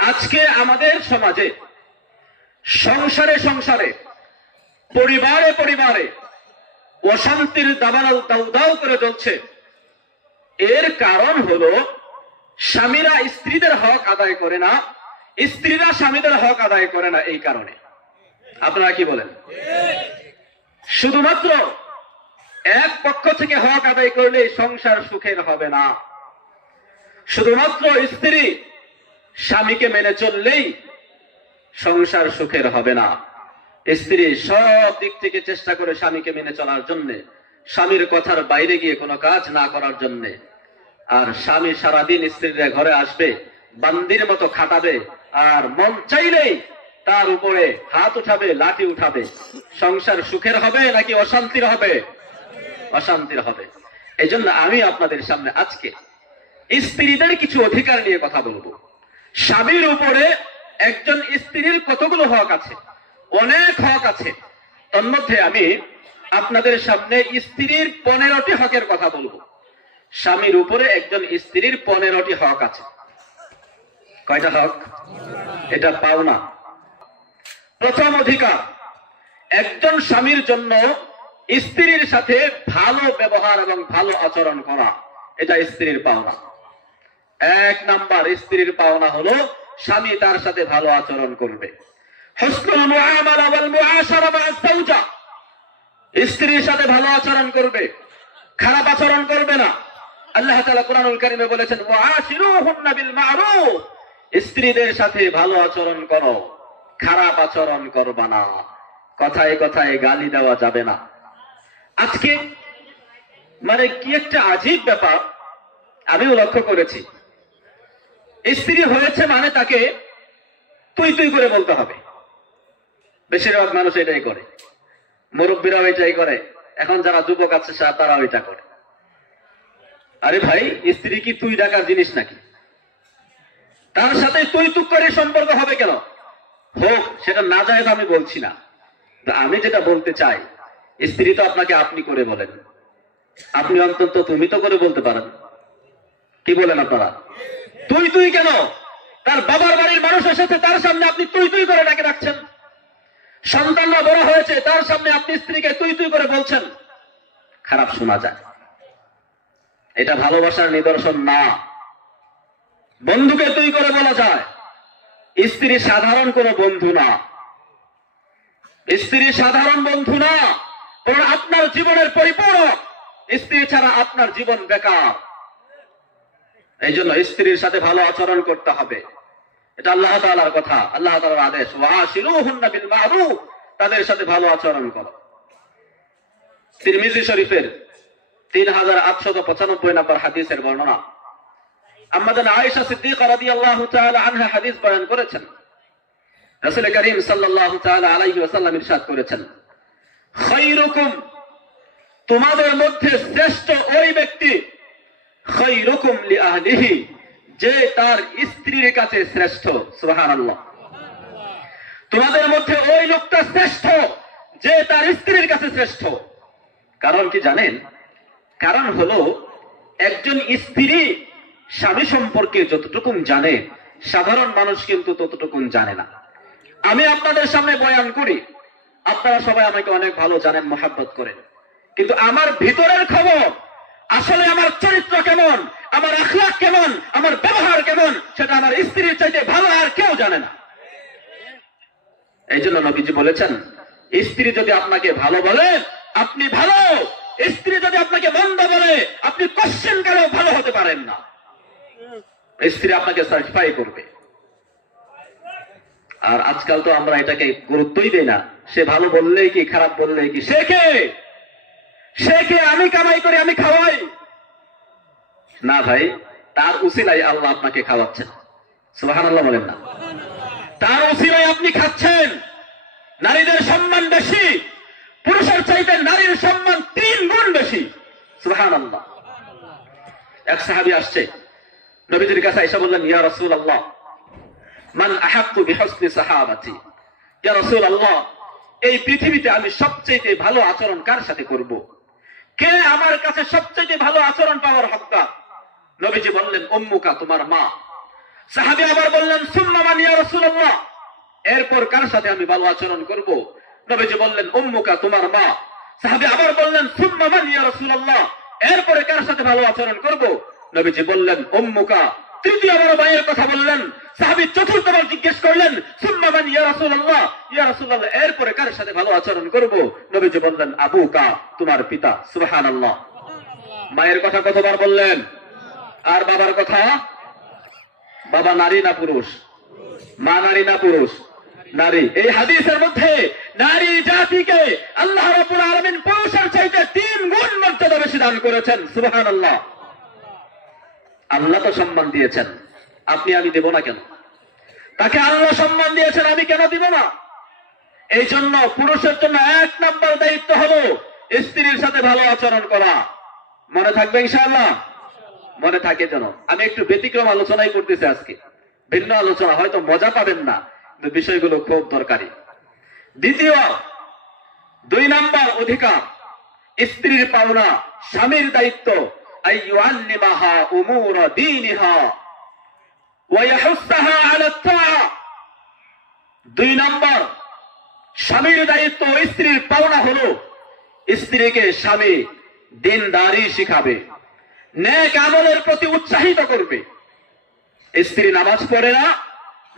আজকে আমাদের সমাজে সংসারে সংসারে পরিবারে পরিবারে অশান্তির দাবানল দাউ দাউ করে চলছে। এর কারণ হলো স্বামীরা স্ত্রীদের হক আদায় করে না, স্ত্রীরা স্বামীদের হক আদায় করে না। এই কারণে আপনারা কি বলেন? শুধুমাত্র এক পক্ষ থেকে হক আদায় করলে সংসার সুখের হবে না। শুধুমাত্র স্ত্রী স্বামীকে মেনে চললেই সংসার সুখের হবে না। স্ত্রী সব দিক থেকে চেষ্টা করে স্বামীকে মেনে চলার জন্য, স্বামীর কথার বাইরে গিয়ে কোনো কাজ না করার জন্য। আর স্বামী সারাদিন স্ত্রীরা ঘরে আসবে, বান্দির মতো খাটাবে, আর মন চাইলেই তার উপরে হাত উঠাবে, লাঠি উঠাবে। সংসার সুখের হবে নাকি অশান্তির হবে? অশান্তির হবে। এই জন্য আমি আপনাদের সামনে আজকে স্ত্রীদের কিছু অধিকার নিয়ে কথা বলবো। স্বামীর উপরে একজন স্ত্রীর কতগুলো হক আছে? অনেক হক আছে। তার মধ্যে আমি আপনাদের সামনে স্ত্রীর 15টি হকের কথা বলবো। স্বামীর উপরে একজন স্ত্রীর 15টি হক আছে। কয়টা হক? এটা পাওনা। প্রথম অধিকার, একজন স্বামীর জন্য স্ত্রীর সাথে ভালো ব্যবহার এবং ভালো আচরণ করা, এটা স্ত্রীর পাওনা। এক নাম্বার স্ত্রীর পাওনা হলো স্বামী তার সাথে ভালো আচরণ করবে। হুসনুল মুআমালা ওয়াল মুআশারা মা'আজ যাওজা, স্ত্রীর সাথে ভালো আচরণ করবে, খারাপ আচরণ করবে না। আল্লাহ তাআলা কুরআনুল কারীমে বলেছেন ওয়াশিরুহুন্না বিল মা'রুফ, স্ত্রীদের সাথে ভালো আচরণ করো, খারাপ আচরণ করবা না। কথায় কথায় গালি দেওয়া যাবে না। আজকে মানে কি একটা আজীব ব্যাপার আমিও লক্ষ্য করেছি। স্ত্রী হয়েছে মানে তাকে তুই তুই করে বলতে হবে। বেশিরভাগ মানুষ এটাই করে, মুরব্বীরাও এটাই করে, এখন যারা যুবক আছে তারাও এটা করে। আরে ভাই, স্ত্রী কি তুই ডাকার জিনিস নাকি? তার সাথে তুই তুই করে সম্পর্ক হবে কেন? হোক, সেটা না যায় আমি বলছি না। আমি যেটা বলতে চাই, স্ত্রী তো আপনাকে আপনি করে বলেন, আপনি অন্তত তুমি তো করে বলতে পারেন। কি বলেন আপনারা? তুই তুই কেন? তার বাবার বাড়ির মানুষের সাথে তার সামনে আপনি তুই তুই করে ডাকে রাখছেন। সন্তানরা বড় হয়েছে, তার সামনে আপনি স্ত্রীকে তুই তুই করে বলছেন। খারাপ শোনা যায়, এটা ভালোবাসার নিদর্শন না। বন্ধুকে তুই করে বলা যায়, স্ত্রী সাধারণ কোন বন্ধু না। স্ত্রী সাধারণ বন্ধু না, বরং আপনার জীবনের পরিপূরক। স্ত্রী ছাড়া আপনার জীবন বেকার। এই জন্য স্ত্রীর সাথে ভালো আচরণ করতে হবে। এটা আল্লাহ তাআলার কথা, আল্লাহ তাআলার আদেশ, ওয়াশিরুহুন্না বিল মা'রুফ, তাদের সাথে ভালো আচরণ করো। তিরমিজি শরীফের 3895 নম্বর হাদিসের বর্ণনা। আম্মা জান আয়েশা সিদ্দিকা রাদিয়াল্লাহু তাআলা আনহা হাদিস বয়ান করেছেন। রাসূল করিম সাল্লাল্লাহু তাআলা আলাইহি ওয়াসাল্লাম ইরশাদ করেছেন, খায়রুকুম, তোমাদের মধ্যে শ্রেষ্ঠ ওই ব্যক্তি, খায়রুকুম লিআহলিহি, যে তার স্ত্রীর কাছে শ্রেষ্ঠ। সুবহানাল্লাহ। তোমাদের মধ্যে ওই লোকটা শ্রেষ্ঠ যে তার স্ত্রীর কাছে শ্রেষ্ঠ। কারণ কি জানেন? কারণ হলো একজন স্ত্রী স্বামী সম্পর্কে যতটুকু জানে, সাধারণ মানুষ কিন্তু ততটুকু জানে না। আমি আপনাদের সামনে বয়ান করি, আপনারা সবাই আমাকে অনেক ভালো জানেন, মহব্বত করেন, কিন্তু আমার ভিতরের খবর, আসলে আমার চরিত্র কেমন, আমার আখলাক কেমন, আমার ব্যবহার কেমন, সেটা আমার স্ত্রীর চাইতে ভালো আর কেউ জানে না। এই জন্য নবীজি বলেছেন, স্ত্রী যদি আপনাকে ভালো বলে আপনি ভালো, স্ত্রী যদি আপনাকে মন্দ বলে আপনি কোশ্চেন করেও ভালো হতে পারেন না। স্ত্রী আপনাকে সার্টিফাই করবে। আর আজকাল তো আমরা এটাকে গুরুত্বই দেই না। সে ভালো বললেই কি, খারাপ বললেই কি, সে কে আমি কামাই করে আমি খাওয়াই না। ভাই, তার উসিলাই আল্লাহ আপনাকে খাওয়াচ্ছেন। সুবহানাল্লাহ বলেন না? তার উসিলাই আপনি খাচ্ছেন। নারীদের সম্মান বেশি, পুরুষের চাইতে নারীর সম্মান 3 গুণ বেশি। সুবহানাল্লাহ। এক সাহাবী আসছে নবীজির কাছে, এসে বললেন, ইয়া রাসূলুল্লাহ, মান আহাক্কু বিহুসনি সাহাবাতি, ইয়া রাসূলুল্লাহ, এই পৃথিবীতে আমি সবচেয়ে ভালো আচরণ কার সাথে করব? কে আমার কাছে সবচেয়ে ভালো আচরণ পাওয়ার হকদার? নবীজি বললেন উম্মুকা, তোমার মা। সাহাবী আবার বললেন সুম্মা মান ইয়া রাসূলুল্লাহ, এরপর কার সাথে আমি ভালো আচরণ করব? নবীজি বললেন উম্মুকা, তোমার মা। সাহাবী আবার বললেন সুম্মা মান ইয়া রাসূলুল্লাহ, এরপরে কার সাথে ভালো আচরণ করব? নবীজি বললেন উম্মুকা। তৃতীয়বার মায়ের কথা বললেন। সাহাবী চতুর্থবার জিজ্ঞেস করলেন সুম্মা মান ইয়া রাসূলুল্লাহ, ইয়া রাসূলুল্লাহ, এরপরে কার সাথে ভালো আচরণ করব? নবীজি বললেন আবুকা, তোমার পিতা। সুবহানাল্লাহ। মায়ের কথা কতবার বললেন? আর বাবার কথা? বাবা নারী না পুরুষ? মা নারী না পুরুষ? নারী। এই হাদিসের মধ্যে নারী জাতিকে আল্লাহ রাব্বুল আলামিন পুরুষের চাইতে 3 গুণ মর্যাদা বেশি দান করেছেন। সুবহানাল্লাহ। আল্লাহ তো সম্মান দিয়েছেন, আপনি আমি দেব না কেন? তাকে আল্লাহ সম্মান দিয়েছেন, আমি কেন দিব না? এই জন্য পুরুষের জন্য 1 নম্বর দায়িত্ব হলো স্ত্রীর সাথে ভালো আচরণ করা। মনে থাকবে ইনশাআল্লাহ? মনে থাকে যেন। আমি একটু ব্যতিক্রম আলোচনাই করতেছি আজকে, ভিন্ন আলোচনা, হয়তো মজা পাবেন না, কিন্তু বিষয়গুলো খুব দরকারি। দ্বিতীয়, 2 নম্বর অধিকার, স্ত্রীর পাওনা, স্বামীর দায়িত্ব আইয়ুআল্লিমাহা উমুর দীনিহা ওয়া ইয়াহুসসাহা আলা আত-তাআ। 2 নম্বর, স্বামীর দায়িত্ব, স্ত্রীর পাওনা হলো স্ত্রীকে স্বামী দিনদারি শিখাবে, নেক আমলের প্রতি উৎসাহিত করবে। স্ত্রী নামাজ পড়ে না,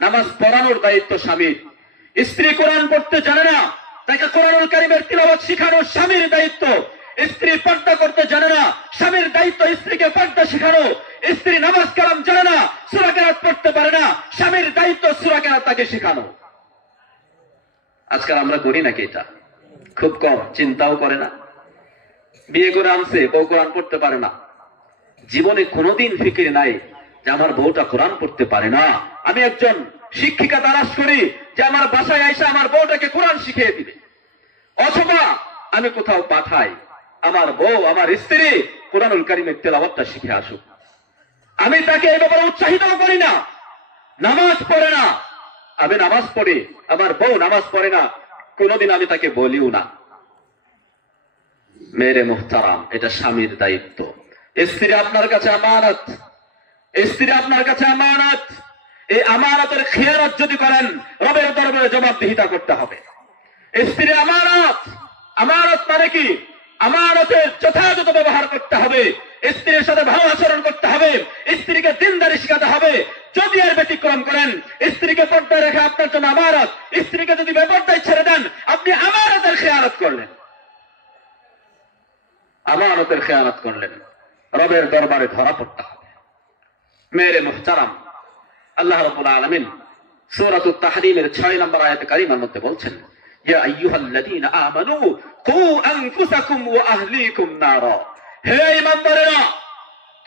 নামাজ পড়ানোর দায়িত্ব স্বামীর। স্ত্রী কোরআন পড়তে জানে না, তাকে কোরআনুল কারীমের তিলাওয়াত শেখানো স্বামীর দায়িত্ব। স্ত্রী পর্দা করতে জানে না, স্বামীর দায়িত্ব স্ত্রীকে পর্দা শেখানো। স্ত্রী নামাজ কালাম জানে না, সূরা কেরাত পড়তে পারে না, স্বামীর দায়িত্ব সূরা কেরাত তাকে শেখানো। আজকাল আমরা করি নাকি এটা? খুব কম, চিন্তাও করে না। বিয়ে করে আনছে, বউ কোরআন পড়তে পারে না, জীবনে কোনোদিন ফিকির নাই যে আমার বউটা কোরআন পড়তে পারে না, আমি একজন শিক্ষিকা তালাশ করি যে আমার বাসায় আইসা আমার বউটাকে কোরআন শিখিয়ে দিবে। অথবা আমি কোথাও পাঠাই, আমার বউ, আমার স্ত্রী কোরআনুল কারীমের তেলাওয়াতটা শিখে আসুক। আমি তাকে এই ব্যাপারে উৎসাহিত করি না। নামাজ পড়ে না, আমি নামাজ পড়ি, আমার বউ নামাজ পড়ে না, কোনোদিন আমি তাকে বলিও না। মেরে মুহতারাম, এটা স্বামীর দায়িত্ব। স্ত্রী আপনার কাছে আমানত, স্ত্রী আপনার কাছে আমানত। এই আমানতের খেয়ানত যদি করেন, রবের দরবারে জবাবদিহিতা করতে হবে। স্ত্রী আমানত। আমানত মানে কি? আমানতের যথাযথ ব্যবহার করতে হবে, স্ত্রীর সাথে ভালো আচরণ করতে হবে, স্ত্রীকে দিনদারি শিখাতে হবে। যদি এর ব্যতিক্রম করেন, স্ত্রীকে পর্দায় রেখে আপনার জন্য আমানত, স্ত্রীকে যদি বেপর্দায় ছেড়ে দেন, আপনি আমানতের খেয়ানত করলেন, আমানতের খেয়ানত করলেন, রবের দরবারে ধরা পড়তে হবে। মেরে মুহতারাম, আল্লাহ রাব্বুল আলামিন সূরাতুত তাহরীমের 6 নম্বর আয়াতে কারিমার মধ্যে বলছেন, ইয়া আইয়ুহাল্লাযীনা আমানু কু আনফুসাকুম ওয়া আহলিকুম নারা। হে ঈমানদারেরা,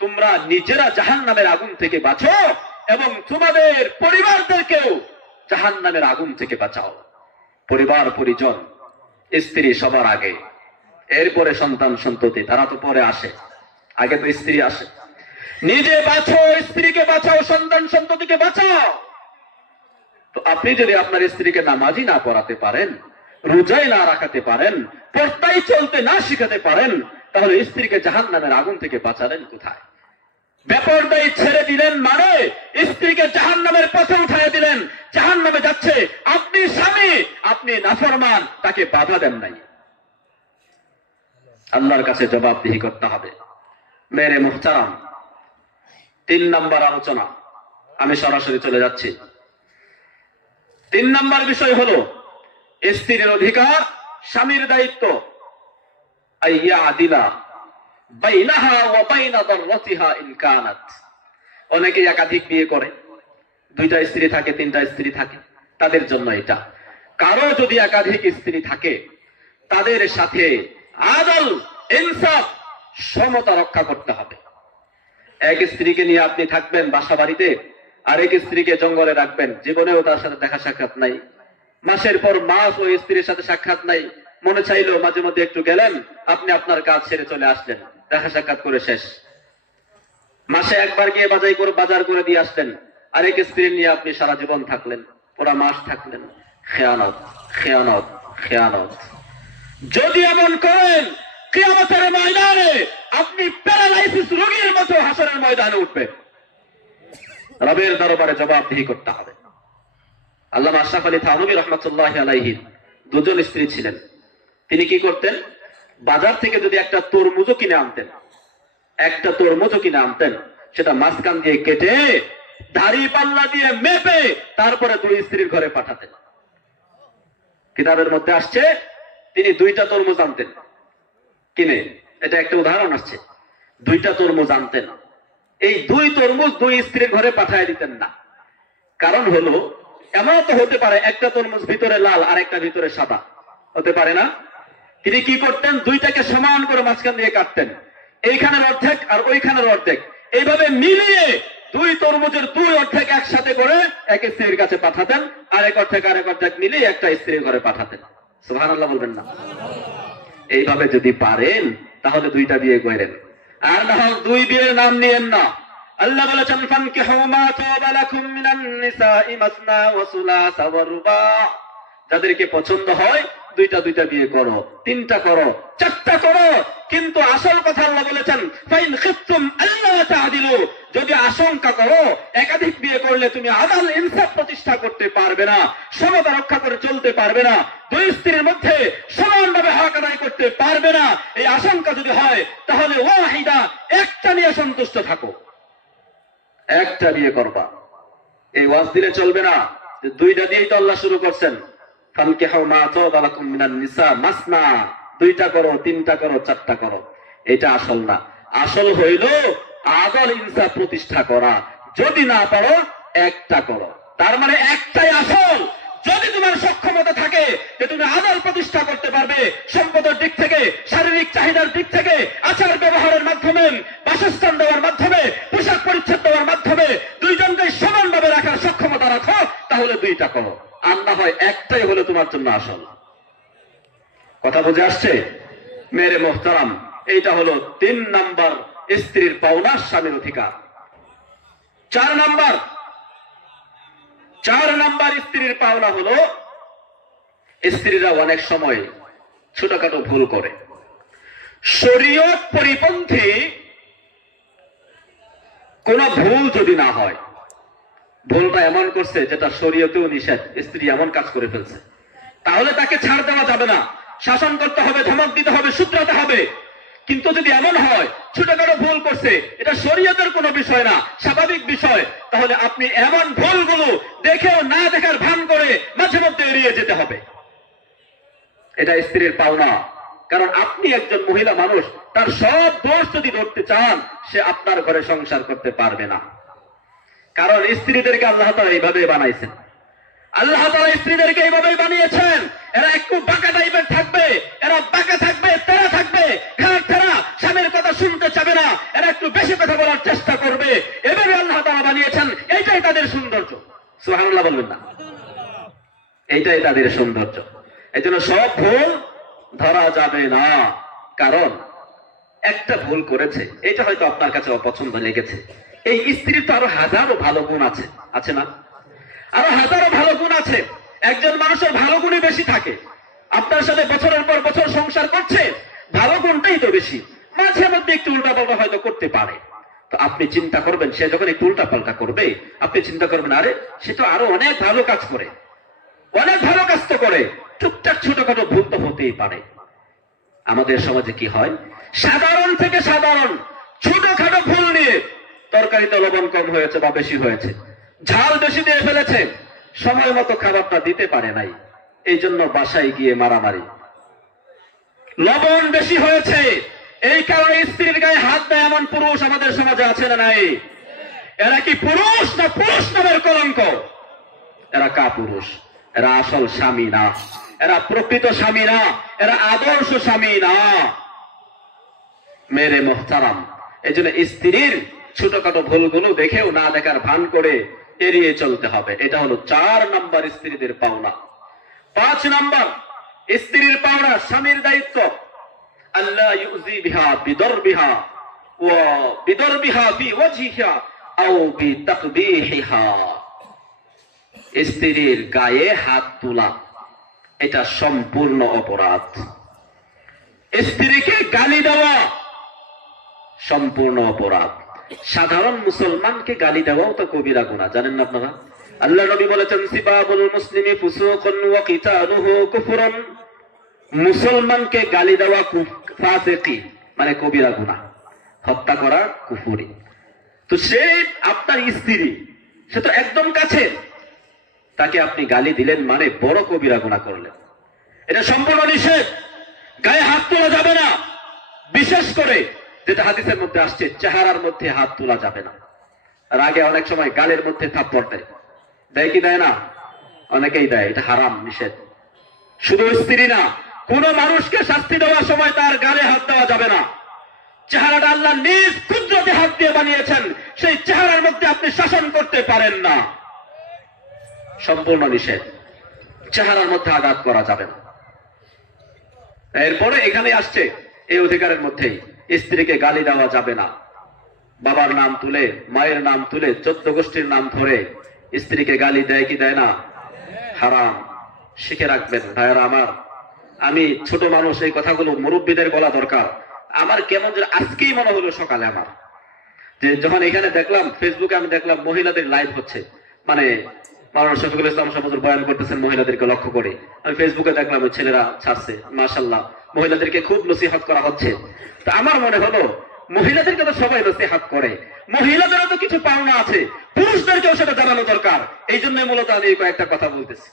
তোমরা নিজেরা জাহান্নামের আগুন থেকে বাঁচো এবং তোমাদের পরিবারদেরকেও জাহান্নামের আগুন থেকে বাঁচাও। পরিবার পরিজন, স্ত্রী সবার আগে, এরপরে সন্তান সন্ততি, তারা তো পরে আসে, আগে তো স্ত্রী আসে। নিজে বাঁচো, স্ত্রীকে বাঁচাও, সন্তান সন্ততিকে বাঁচাও। তো আপনি যদি আপনার স্ত্রীকে নামাজই না পড়াতে পারেন, রোজাই না রাখাতে পারেন, পর্দায় চলতে না শিখাতে পারেন, তাহলে স্ত্রীকে জাহান্নামের আগুন থেকে বাঁচালেন কোথায়? বেপরদাই ছেড়ে দিলেন মানে স্ত্রীকে জাহান্নামের পথে উঠাইয়া দিলেন, জাহান্নামে যাচ্ছে। আপনি স্বামী, আপনি নাফরমান, তাকে বাধা দেন নাই। আল্লাহর কাছে জবাবদিহি করতে হবে। মেরে মুহতারাম, 3 নম্বর আলোচনা, আমি সরাসরি চলে যাচ্ছি। 3 নম্বর বিষয় হলো স্ত্রীর অধিকার, স্বামীর দায়িত্ব আইয়া আদিলা বাইনাহা ওয়া বাইনা দাররাতিহা ইন কানাত। অনেকে একাধিক বিয়ে করে, 2টা স্ত্রী থাকে, 3টা স্ত্রী থাকে, তাদের জন্য এটা। কারো যদি একাধিক স্ত্রী থাকে, তাদের সাথে আদল, ইনসাফ, সমতা রক্ষা করতে হবে। এক স্ত্রীকে নিয়ে আপনি থাকবেন বাসা বাড়িতে, আরেক স্ত্রীকে জঙ্গলে রাখবেন, জীবনেও তার সাথে দেখা সাক্ষাৎ নাই, মাসের পর মাস ওই স্ত্রীর সাথে সাক্ষাৎ নাই, মনে চাইলো মাঝে মধ্যে একটু গেলেন, আপনি আপনার কাজ ছেড়ে চলে আসলেন, দেখা সাক্ষাৎ করে শেষ। মাসে একবার গিয়ে বাজার করে দিয়ে আসলেন, আরেক স্ত্রী নিয়ে আপনি সারা জীবন থাকলেন, পুরা মাস থাকলেন। খেয়ানত, খেয়ানত, খেয়ানত। যদি এমন করেন, কিয়ামতের ময়দানে আপনি প্যারালাইসিস রোগীর মতো হাসরের ময়দানে উঠবেন, রবের দরবারে জবাবদিহি করতে হবে। আল্লামা আশরাফ আলী থানভী রহমাতুল্লাহি আলাইহি দুজন স্ত্রী ছিলেন। তিনি কি করতেন, বাজার থেকে যদি একটা তরমুজও কিনে আনতেন, সেটা মাঝখান দিয়ে কেটে দাড়ি পাল্লা দিয়ে মেপে তারপরে দুই স্ত্রীর ঘরে পাঠাতেন। কিতাবের মধ্যে আসছে তিনি 2টা তরমুজ আনতেন কিনে, এটা একটা উদাহরণ আসছে, 2টা তরমুজ আনতেন। এই 2 তরমুজ 2 স্ত্রীর ঘরে পাঠিয়ে দিতেন না। কারণ হলো, এমন তো হতে পারে একটা তরমুজ ভিতরে লাল আর একটা ভিতরে সাদা, হতে পারে না? তিনি কি করতেন, 2টাকে সমান করে মাঝখান দিয়ে কাটতেন, এইখানের অর্ধেক আর ওইখানের অর্ধেক, এইভাবে মিলিয়ে 2 তরমুজের 2 অর্ধেক একসাথে করে এক স্ত্রীর কাছে পাঠাতেন, আরেক অর্ধেক মিলিয়ে একটা স্ত্রীর ঘরে পাঠাতেন। সুবহানাল্লাহ বলবেন না? এইভাবে যদি পারেন তাহলে 2টা বিয়ে করেন, আর না হয় 2 বিয়ের নাম নিয়েন না। আল্লাহ বলেছেন, ফানকিহু মা তাবা লাকুম মিনান নিসাই মাসনা ওয়া সুলাসা ওয়া রুবা। যাদেরকে পছন্দ হয় 2টা বিয়ে করো, 3টা করো, 4টা করো, কিন্তু আসল কথা আল্লাহ বলেছেন, ফাইন খিফতুম আল্লা তা'দিলু, যদি আশঙ্কা করো একাধিক বিয়ে করলে তুমি আদাল ইনসাফ প্রতিষ্ঠা করতে পারবে না, সমতা রক্ষা করে চলতে পারবে না, 2 স্ত্রীর মধ্যে সমানভাবে হক আদায় করতে পারবে না, এই আশঙ্কা যদি হয় তাহলে ওয়াহিদা, একটা নিয়ে সন্তুষ্ট থাকো, একটা বিয়ে করবা। এই ওয়াজ দিলে চলবে না যে 2টা দিয়েই তো আল্লাহ শুরু করছেন, ফানকিহু মা তাবা লাকুম মিনান নিসা মাসনা, 2টা করো, 3টা করো, 4টা করো, এটা আসল না। আসল হইল আদল ইনসাফ প্রতিষ্ঠা করা। যদি না পারো একটা করো, তার মানে একটাই আসল। যদি তোমার সক্ষমতা থাকে যে তুমি আদল প্রতিষ্ঠা করতে পারবে, সম্পদের দিক থেকে, শারীরিক চাহিদার দিক থেকে, আচার ব্যবহারের মাধ্যমে, বাসস্থান দেওয়ার মাধ্যমে, পোশাক পরিচ্ছদ দেওয়ার মাধ্যমে 2জনকে সমানভাবে রাখার সক্ষমতা রাখো, তাহলে 2টা করো, আর না হয় একটাই হলো তোমার জন্য আসল। কথা বুঝে আসছে? মেরে মোহতারাম, এইটা হলো 3 নাম্বার স্ত্রীর পাওনা, স্বামীর অধিকার। 4 নাম্বার স্ত্রীর পাওনা হলো, স্ত্রীরা অনেক সময় ছোটখাটো ভুল করে। শরীয়ত পরিপন্থী কোন ভুল যদি না হয়, ভুলটা এমন করছে যেটা শরীয়তেও নিষেধ, স্ত্রী এমন কাজ করে ফেলছে, তাহলে তাকে ছাড় দেওয়া যাবে না, শাসন করতে হবে, ধমক দিতে হবে, শুধরাতে হবে। কিন্তু যদি এমন হয় ছোটখাটো ভুল করছে, এটা শরীয়তের কোনো বিষয় না, স্বাভাবিক বিষয়, তাহলে আপনি এমন ভুলগুলো দেখেও না দেখার ভান করে মাঝে মধ্যে এড়িয়ে যেতে হবে। এটা স্ত্রীর পাওনা। কারণ আপনি একজন মহিলা মানুষ, তার সব দোষ যদি ধরতে চান, সে আপনার ঘরে সংসার করতে পারবে না। কারণ স্ত্রীদেরকে আল্লাহ তাআলা এইভাবে বানাইছেন, আল্লাহ তাআলা স্ত্রীদেরকে এইভাবে বানিয়েছেন, এরা একটু বাঁকা টাইপের থাকবে, এরা বাঁকা থাকবে, তেরা থাকবে, তেরা, স্বামীর কথা শুনতে চাবে না, এরা একটু বেশি কথা বলার চেষ্টা করবে, এভাবে আল্লাহ তাআলা বানিয়েছেন। এইটাই তাদের সৌন্দর্য। সুবহানাল্লাহ বলবেন না? এইটাই তাদের সৌন্দর্য। এই জন্য সব ভুল ধরা যাবে না। কারণ একটা ভুল করেছে, এটা হয়তো আপনার কাছে অপছন্দ লেগেছে, এই স্ত্রীর তো আরো হাজারো ভালো গুণ আছে, আছে না? আরো হাজারো ভালো গুণ আছে। একজন মানুষের ভালো গুণই বেশি থাকে। আপনার সাথে বছরের পর বছর সংসার করছে, ভালো গুণটাই তো বেশি, মাঝে মধ্যে একটু উল্টাপাল্টা হয়তো করতে পারে। তো আপনি চিন্তা করবেন, সে যখন একটু উল্টাপাল্টা করবে, আপনি চিন্তা করবেন, আরে সে তো আরো অনেক ভালো কাজ করে, অনেক ভালো কাজ তো করে, টুকটাক ছোটখাটো ভুল তো হতেই পারে। আমাদের সমাজে কি হয়, সাধারণ থেকে সাধারণ ছোটখাটো ভুল নিয়ে, তরকারিতে লবণ কম হয়েছে বা বেশি হয়েছে, ঝাল বেশি দিয়ে ফেলেছে, সময় মতো খাবারটা দিতে পারে নাই, এই জন্য বাসায় গিয়ে মারামারি। লবণ বেশি হয়েছে, এই কারণে স্ত্রীর গায়ে হাত দেয় এমন পুরুষ আমাদের সমাজে আছে না নাই? এরা কি পুরুষ না পুরুষ নামের কলঙ্ক? এরা কাপুরুষ, এরা আসল স্বামী না, এরা প্রকৃত স্বামী না, এরা আদর্শ স্বামী না। মেরে মোহতারাম, এই জন্য স্ত্রীর ছোটখাটো ভুলগুলো দেখেও না দেখার ভান করে এড়িয়ে চলতে হবে। এটা হলো 4 নাম্বার স্ত্রীদের পাওনা। 5 নাম্বার স্ত্রীর পাওনা, স্বামীর দায়িত্ব, আল্লাহ ইউজি বিহা বিদরবিহা ওয়া বিদরবিহা ফি ওয়াজহিহা আও বিতাকবিহিহা। স্ত্রীর গায়ে হাত তোলা এটা সম্পূর্ণ অপরাধ। স্ত্রীকে গালি দেওয়া সম্পূর্ণ অপরাধ। সাধারণ মুসলমানকে গালি দেওয়াও তো কবিরা গুনাহ, জানেন না আপনারা? আল্লাহ নবী বলেছেন সিবাবুল মুসলিমি ফুসুকুন ওয়া কিতালুহু কুফরুন, মুসলমানকে গালি দেওয়া ফাসিকি মানে কবিরা গুনাহ, হত্যা করা কুফরি। তো সে আপনার স্ত্রী, সে তো একদম কাছে, তাকে আপনি গালি দিলেন মানে বড় কবিরা গুনাহ করলেন। এটা সম্পূর্ণ নিষেধ। গায়ে হাত তোলা যাবে না, বিশেষ করে যেটা হাদিসের মধ্যে আসছে চেহারার মধ্যে হাত তোলা যাবে না। আর আগে অনেক সময় গালের মধ্যে থাপ্পড় দেয়, দেয় কি দেয় না? অনেকেই দেয়, এটা হারাম, নিষেধ। শুধু স্ত্রী না, কোন মানুষকে শাস্তি দেওয়ার সময় তার গালে হাত দেওয়া যাবে না। চেহারাটা আল্লাহ নিজ কুদরতে হাত দিয়ে বানিয়েছেন, সেই চেহারার মধ্যে আপনি শাসন করতে পারেন না, সম্পূর্ণ নিষেধ। চেহারার মধ্যে আঘাত করা যাবে না। এরপরে এখানে আসছে এই অধিকারের মধ্যেই স্ত্রীকে গালি দেওয়া যাবে না। বাবার নাম তুলে, মায়ের নাম তুলে, 14 গোষ্ঠীর নাম ধরে স্ত্রীকে গালি দেয় কি দেয় না? হারাম। শিখে রাখবেন ভাইয়ারা আমার, আমি ছোট মানুষ, এই কথাগুলো মুরব্বীদের বলা দরকার। আমার কেমন যেন আজকেই মনে হলো সকালে আমার, যে যখন এখানে দেখলাম ফেসবুকে, আমি দেখলাম মহিলাদের লাইভ হচ্ছে, মানে মাওলানা শফিকুল ইসলাম সাহেব বয়ান করতেছেন মহিলাদেরকে লক্ষ্য করে। আমি ফেসবুকে দেখলাম ওই ছেলেরা ছাড়ছে, মাশাআল্লাহ মহিলাদেরকে খুব নসিহত করা হচ্ছে। তো আমার মনে হলো মহিলাদেরকে তো সবাই নসিহত করে, মহিলাদেরও তো কিছু পাওনা আছে, পুরুষদেরকেও সেটা জানানো দরকার। এই জন্য মূলত আমি কয়েকটা কথা বলতেছি।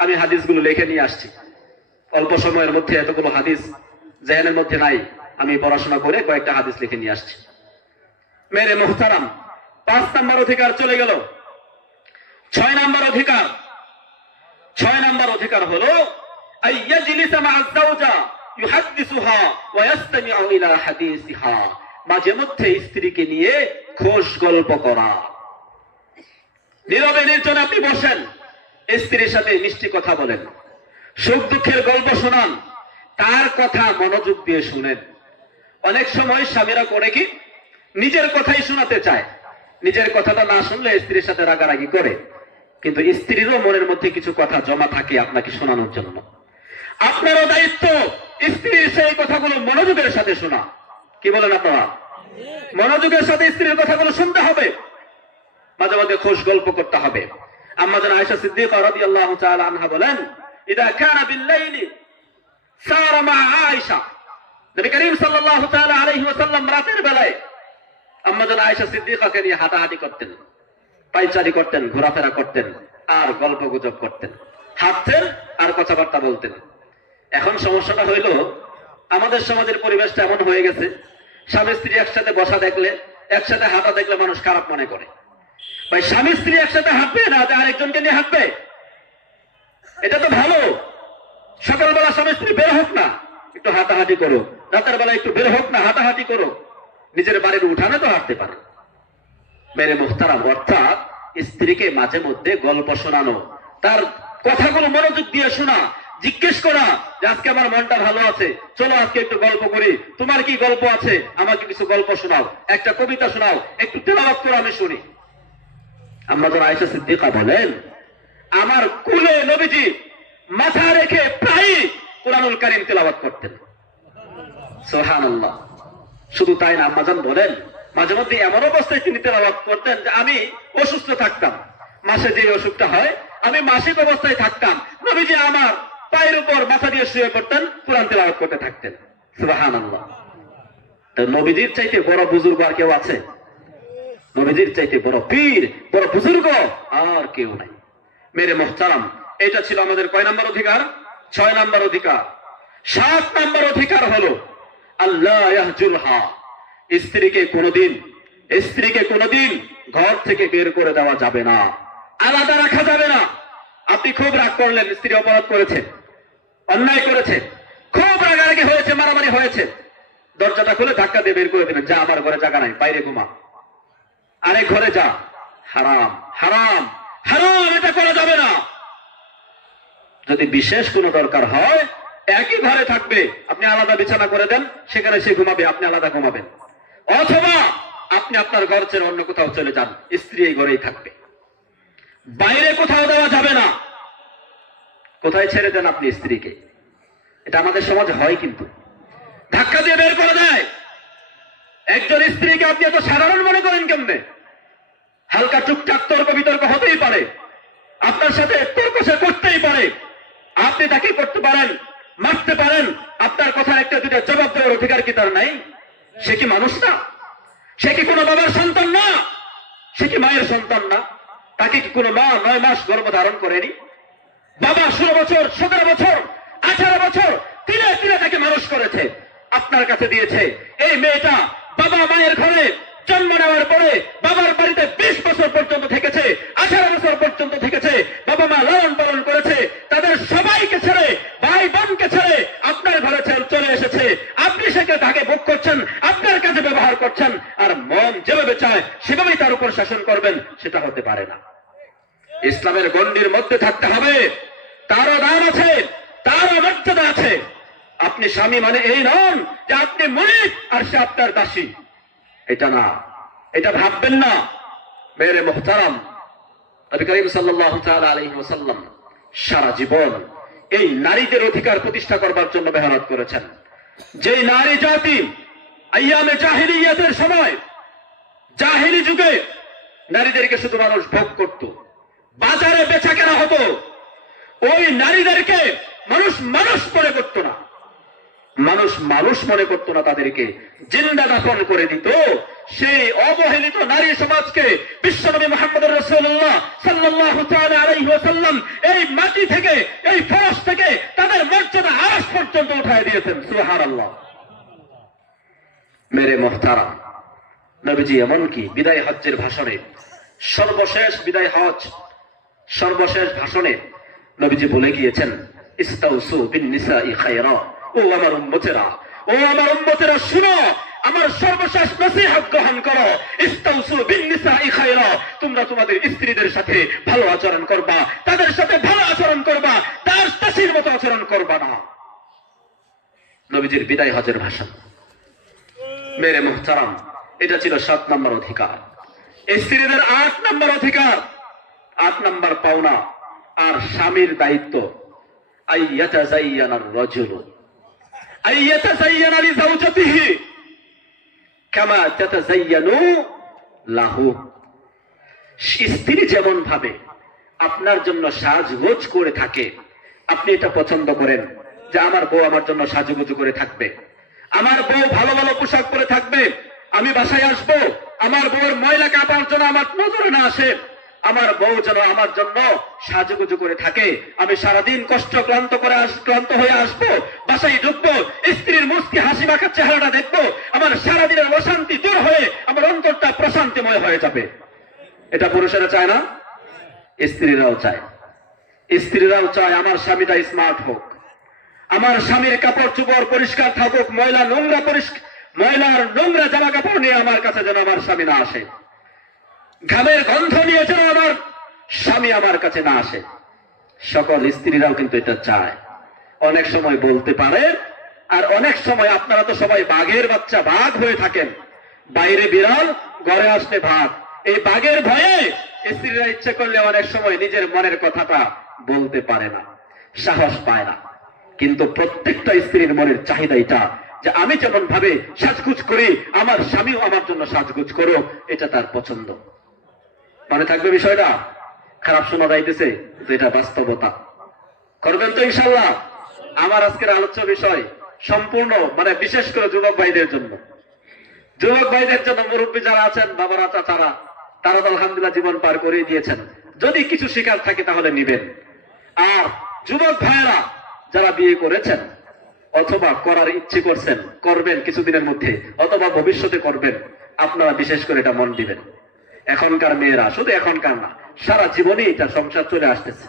আমি হাদিসগুলো লিখে নিয়ে আসছি, অল্প সময়ের মধ্যে এতগুলো হাদিস জেহেনের মধ্যে নাই, আমি পড়াশোনা করে কয়েকটা হাদিস লিখে নিয়ে আসছি। মেরে মুহতারাম, 5 নম্বর অধিকার চলে গেল। 6 নম্বর অধিকার, 6 নম্বর অধিকার হলো আইয়াজলিসা মা'আজ যাওজা ইউহাদ্দিসুহা ওয়া ইয়াসতামি'উ ইলা হাদিসিহা, মাঝে মধ্যে স্ত্রীকে নিয়ে খোশ গল্প করা। নীরবে নির্জনে আপনি বসেন, স্ত্রীর সাথে মিষ্টি কথা বলেন, সুখ দুঃখের গল্প শোনান, তার কথা মনোযোগ দিয়ে শুনেন। অনেক সময় স্বামীরা করে কি, নিজের কথাই শোনাতে চায়, নিজের কথাটা না শুনলে স্ত্রীর সাথে রাগারাগি করে, কিন্তু স্ত্রীরও মনের মধ্যে কিছু কথা জমা থাকে আপনাকে শোনানোর জন্য। আপনারও দায়িত্ব স্ত্রীর সেই কথাগুলো মনোযোগের সাথে শোনা। কি বলেন আপনারা? মনোযোগের সাথে স্ত্রীর কথাগুলো শুনতে হবে, মাঝে মাঝে খোশ গল্প করতে হবে। আম্মা জান আয়েশা সিদ্দিকা রাদিয়াল্লাহু তাআলা আনহা বলেন, ইদা কানা বিল-লাইলি সারা মা আয়েশা, নবী করিম সাল্লাল্লাহু তাআলা আলাইহি ওয়াসাল্লাম রাতের বেলায় আম্মা জান আয়েশা সিদ্দিকাকে নিয়ে হাঁটাহাঁটি করতেন, পায়চারি করতেন, ঘোরাফেরা করতেন, আর গল্প গুজব করতেন, হাঁটতেন আর কথাবার্তা বলতেন। এখন সমস্যাটা হইল, আমাদের সমাজের পরিবেশটা এমন হয়ে গেছে, স্বামী স্ত্রী একসাথে বসা দেখলে, একসাথে হাঁটা দেখলে মানুষ খারাপ মনে করে। ভাই, স্বামী স্ত্রী একসাথে হাঁটবে না, আরেকজনকে নিয়ে হাঁটবে, এটা তো ভালো। সকালবেলা স্বামী স্ত্রী বের হোক না, একটু হাঁটাহাঁটি করো, রাতের বেলা একটু বের হোক না, হাঁটাহাঁটি করো, নিজের বাড়ির উঠানে তো হাঁটতে পারে। মেরে মুহতারাম, অর্থাৎ স্ত্রীকে মাঝে মধ্যে গল্প শোনানো, তার কথাগুলো মনোযোগ দিয়ে শোনা, জিজ্ঞেস করা যে আজকে আমার মনটা ভালো আছে, চলো আজকে একটু গল্প করি, তোমার কি গল্প আছে, আমাকে কিছু গল্প শোনাও, একটা কবিতা শোনাও, একটু তেলাওয়াত করো, আমি শুনি। আম্মা জান আয়েশা সিদ্দিকা বলেন, আমার কুলে নবীজি মাথা রেখে প্রায় কুরআনুল কারীম তেলাওয়াত করতেন। সুবহানাল্লাহ। শুধু তাই না, আম্মা জান বলেন মাঝে মধ্যে এমন অবস্থায় তিনি তেলাওয়াত করতেন যে আমি অসুস্থ থাকতাম, মাসে যে অসুখটা হয়, আমি মাসিক অবস্থায় থাকতাম, নবীজি আমার পায়ের উপর মাথা দিয়ে শুয়ে পড়তেন, কুরআন তেলাওয়াত করতে থাকতেন। সুবহানাল্লাহ। তো নবীজির চাইতে বড় বুজুর্গ আর কেউ আছে? নবীজির চাইতে বড় পীর, বড় বুজুর্গ আর কেউ নাই। মেরে মুহতারাম, এটা ছিল আমাদের কয় নম্বর অধিকার? 6 নম্বর অধিকার। 7 নম্বর অধিকার হলো আল্লাহ ইয়াহজুরহা, স্ত্রীকে কোনোদিন ঘর থেকে বের করে দেওয়া যাবে না, আলাদা রাখা যাবে না। আপনি খুব রাগ করলেন, স্ত্রী অপরাধ করেছে, অন্যায় করেছে, খুব রাগারাগি হয়েছে, মারামারি হয়েছে, দরজাটা খুলে ধাক্কা দিয়ে বের করে দিলেন, যা আমার ঘরে জায়গা নাই, বাইরে ঘুমা, আরেক ঘরে যা। হারাম, হারাম, হারাম, এটা করা যাবে না। যদি বিশেষ কোনো দরকার হয়, একই ঘরে থাকবে, আপনি আলাদা বিছানা করে দেন, সেখানে সে ঘুমাবে, আপনি আলাদা ঘুমাবেন, অথবা আপনি আপনার ঘর ছেড়ে অন্য কোথাও চলে যান, স্ত্রী এই ঘরেই থাকবে, বাইরে কোথাও দেওয়া যাবে না। কোথায় ছেড়ে দেন আপনি স্ত্রীকে? এটা আমাদের সমাজে হয়, কিন্তু ধাক্কা দিয়ে বের করে দেয়। একজন স্ত্রীকে আপনি এত সাধারণ মনে করেন কেমনে? হালকা টুকটাক তর্ক বিতর্ক হতেই পারে, আপনার সাথে তর্ক সে করতেই পারে, আপনি তাকে করতে পারেন, মারতে পারেন, আপনার কথার একটা দুটা জবাব দেওয়ার অধিকার কি তার নাই? সে কি মানুষ না? সে কি কোনো বাবার সন্তান না? সে কি মায়ের সন্তান না? তাকে কি কোনো মা 9 মাস গর্ভ ধারণ করেনি? বাবা 16 বছর, 17 বছর, 18 বছর তিলে তিলে তাকে মানুষ করেছে, আপনার কাছে দিয়েছে। এই মেয়েটা বাবা মায়ের ঘরে জন্ম নেওয়ার পরে বাবার বাড়িতে 20 বছর পর্যন্ত থেকেছে, 18 বছর পর্যন্ত থেকেছে, বাবা মা লালন পালন করেছে, তাদের সবাইকে ছেড়ে, ভাই বোনকে ছেড়ে আপনার ঘরে চলে এসেছে। আপনি সেকে তাকে ভোগ করছেন, আপনার কাছে ব্যবহার করছেন, আর মন যেভাবে চায় সেভাবেই তার উপর শাসন করবেন, সেটা হতে পারে না। ইসলামের গণ্ডির মধ্যে থাকতে হবে, তারও দাম আছে, তারও মর্যাদা আছে। আপনি স্বামী মানে এই নন যে আপনি মালিক আর সে আপনার দাসী, এটা না, এটা ভাববেন না। মেরে মুহতারাম, নবী করিম সাল্লাল্লাহু তাআলা আলাইহি ওয়াসাল্লাম সারা জীবন এই নারীদের অধিকার প্রতিষ্ঠা করবার জন্য মেহনত করেছেন। যে নারী জাতি আইয়ামে জাহিলিয়াতের সময়, জাহিলি যুগে নারীদেরকে শুধু মানুষ ভোগ করত, বাজারে বেচা কেনা হতো, ওই নারীদেরকে মানুষ মানুষ মনে করত না, মানুষ মানুষ মনে করত না, তাদেরকে জিন্দা দাফন করে দিত। সেই অবহেলিত নারী সমাজকে বিশ্বনবী মুহাম্মদ রাসূলুল্লাহ সাল্লাল্লাহু তাআলা আলাইহি ওয়াসাল্লাম এই মাটি থেকে, এই ফরশ থেকে তাদের মর্যাদা আরশ পর্যন্ত উঠায় দিয়েছেন। সুবহানাল্লাহ। মেরে মুহতারাম, নবীজি এমনকি বিদায় হজ্জের ভাষণে, সর্বশেষ বিদায় হজ, সর্বশেষ ভাষণে নবীজি বলে গিয়েছেন, ইস্তাউসু বিন নিসাই খায়রা। ও আমার উম্মতেরা, ও আমার উম্মতেরা, শুনো, আমার সর্বশেষ নসিহত গ্রহণ করো। ইস্তাউসু বিন নিসাই খায়রা, তোমরা তোমাদের স্ত্রীদের সাথে ভালো আচরণ করবা, তাদের সাথে ভালো আচরণ করবা, তার দাসীর মতো আচরণ করবা না। নবীজির বিদায় হজের ভাষণ। মেরে মুহতারাম, এটা ছিল 7 নম্বর অধিকার। স্ত্রীদের 8 নম্বর অধিকার, 8 নম্বর পাওনা আর স্বামীর দায়িত্ব। আইয়াতাযায়্যানার রাজুলু আইয়াতাযায়্যানা লিযাওজাতিহি কামা তাতাযায়্যানু লাহু। স্ত্রী যেমন ভাবে আপনার জন্য সাজগোজ করে থাকে, আপনি এটা পছন্দ করেন যে আমার বউ আমার জন্য সাজুগুজু করে থাকবে, আমার বউ ভালো ভালো পোশাক পরে থাকবে, আমি বাসায় আসবো, আমার বউর ময়লা কাপড় যেন আমার নজরে না আসে, আমার বউ যেন আমার জন্য সাজুগুজু করে থাকে, আমি সারাদিন কষ্ট ক্লান্ত হয়ে আসবো, বাসায় ঢুকবো, স্ত্রীর মুস্কি হাসি মাখা চেহারাটা দেখবো, আমার সারাদিনের অশান্তি দূর হয়ে আমার অন্তরটা প্রশান্তিময় হয়ে যাবে। এটা পুরুষেরা চায় না? স্ত্রীরাও চায়। স্ত্রীরাও চায় আমার স্বামীটা স্মার্ট হোক, আমার স্বামীর কাপড় চোপড় পরিষ্কার থাকুক, ময়লার নোংরা জামা কাপড় নিয়ে আমার কাছে যেন আমার স্বামী না আসে, ঘামের গন্ধ নিয়ে যেন আমার স্বামী আমার কাছে না আসে। সকল স্ত্রীরাও কিন্তু এটা চায়। অনেক সময় বলতে পারে, আর অনেক সময় আপনারা তো সবাই বাঘের বাচ্চা, বাঘ হয়ে থাকেন, বাইরে বিড়াল, ঘরে আসলে ভাগ। এই বাঘের ভয়ে স্ত্রীরা ইচ্ছে করলে অনেক সময় নিজের মনের কথাটা বলতে পারে না, সাহস পায় না। কিন্তু প্রত্যেকটা স্ত্রীর মনের চাহিদা এটা যে আমি যেমন ভাবে সাজগুজ করি, আমার স্বামীও আমার জন্য সাজগুজ করো, এটা তার পছন্দ। মনে থাকবে বিষয়টা? খারাপ শোনা যাইতেছে, এটা বাস্তবতা। করবেন তো ইনশাআল্লাহ? আমার আজকের আলোচ্য বিষয় সম্পূর্ণ বিশেষ করে যুবক ভাইদের জন্য। যুবক ভাইদের জন্য মুরব্বী যারা আছেন, বাবারা, চাচারা, তারা তো আলহামদুলিল্লাহ জীবন পার করে দিয়েছেন, যদি কিছু শিকার থাকে তাহলে নিবেন। আর যুবক ভাইয়েরা যারা বিয়ে করেছেন অথবা করার ইচ্ছে করছেন, করবেন কিছুদিনের মধ্যে অথবা ভবিষ্যতে করবেন, আপনারা বিশেষ করে এটা মন দিবেন। এখনকার মেয়েরা, শুধু এখনকার না, সারা জীবনেই এটা সংসার চলে আসতেছে।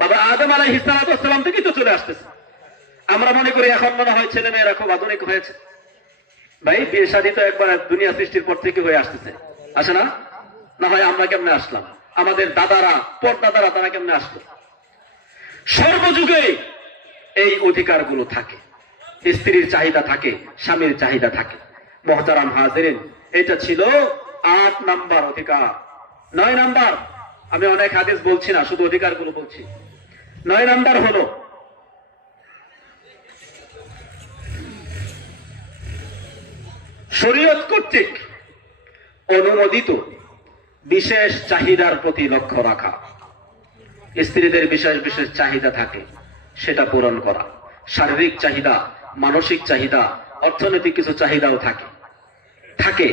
বাবা আদম আলাইহিস সালাম থেকেই তো চলে আসতেছে। আমরা মনে করি এখন মনে হয় ছেলে মেয়েরা খুব আধুনিক হয়েছে। ভাই, বিয়ে শাদী তো একবার দুনিয়া সৃষ্টির পর থেকে হয়ে আসতেছে, আসে না? না হয় আমরা কেমনে আসলাম, আমাদের দাদারা, পরদাদারা, তারা কেমনে আসলো? সর্বযুগে এই অধিকারগুলো থাকে, স্ত্রীর চাহিদা থাকে, স্বামীর চাহিদা থাকে। মুহতারাম হাজিরিন, এটা ছিল 8 নাম্বার অধিকার। 9 নাম্বার, আমি অনেক হাদিস বলছি না, শুধু অধিকারগুলো বলছি। 9 নাম্বার হলো শরীয়ত কর্তৃক অনুমোদিত বিশেষ চাহিদার প্রতি লক্ষ্য রাখা। স্ত্রীদের বিশেষ বিশেষ চাহিদা থাকে, সেটা পূরণ করা। শারীরিক চাহিদা, মানসিক চাহিদা, অর্থনৈতিক কিছু চাহিদাও থাকে।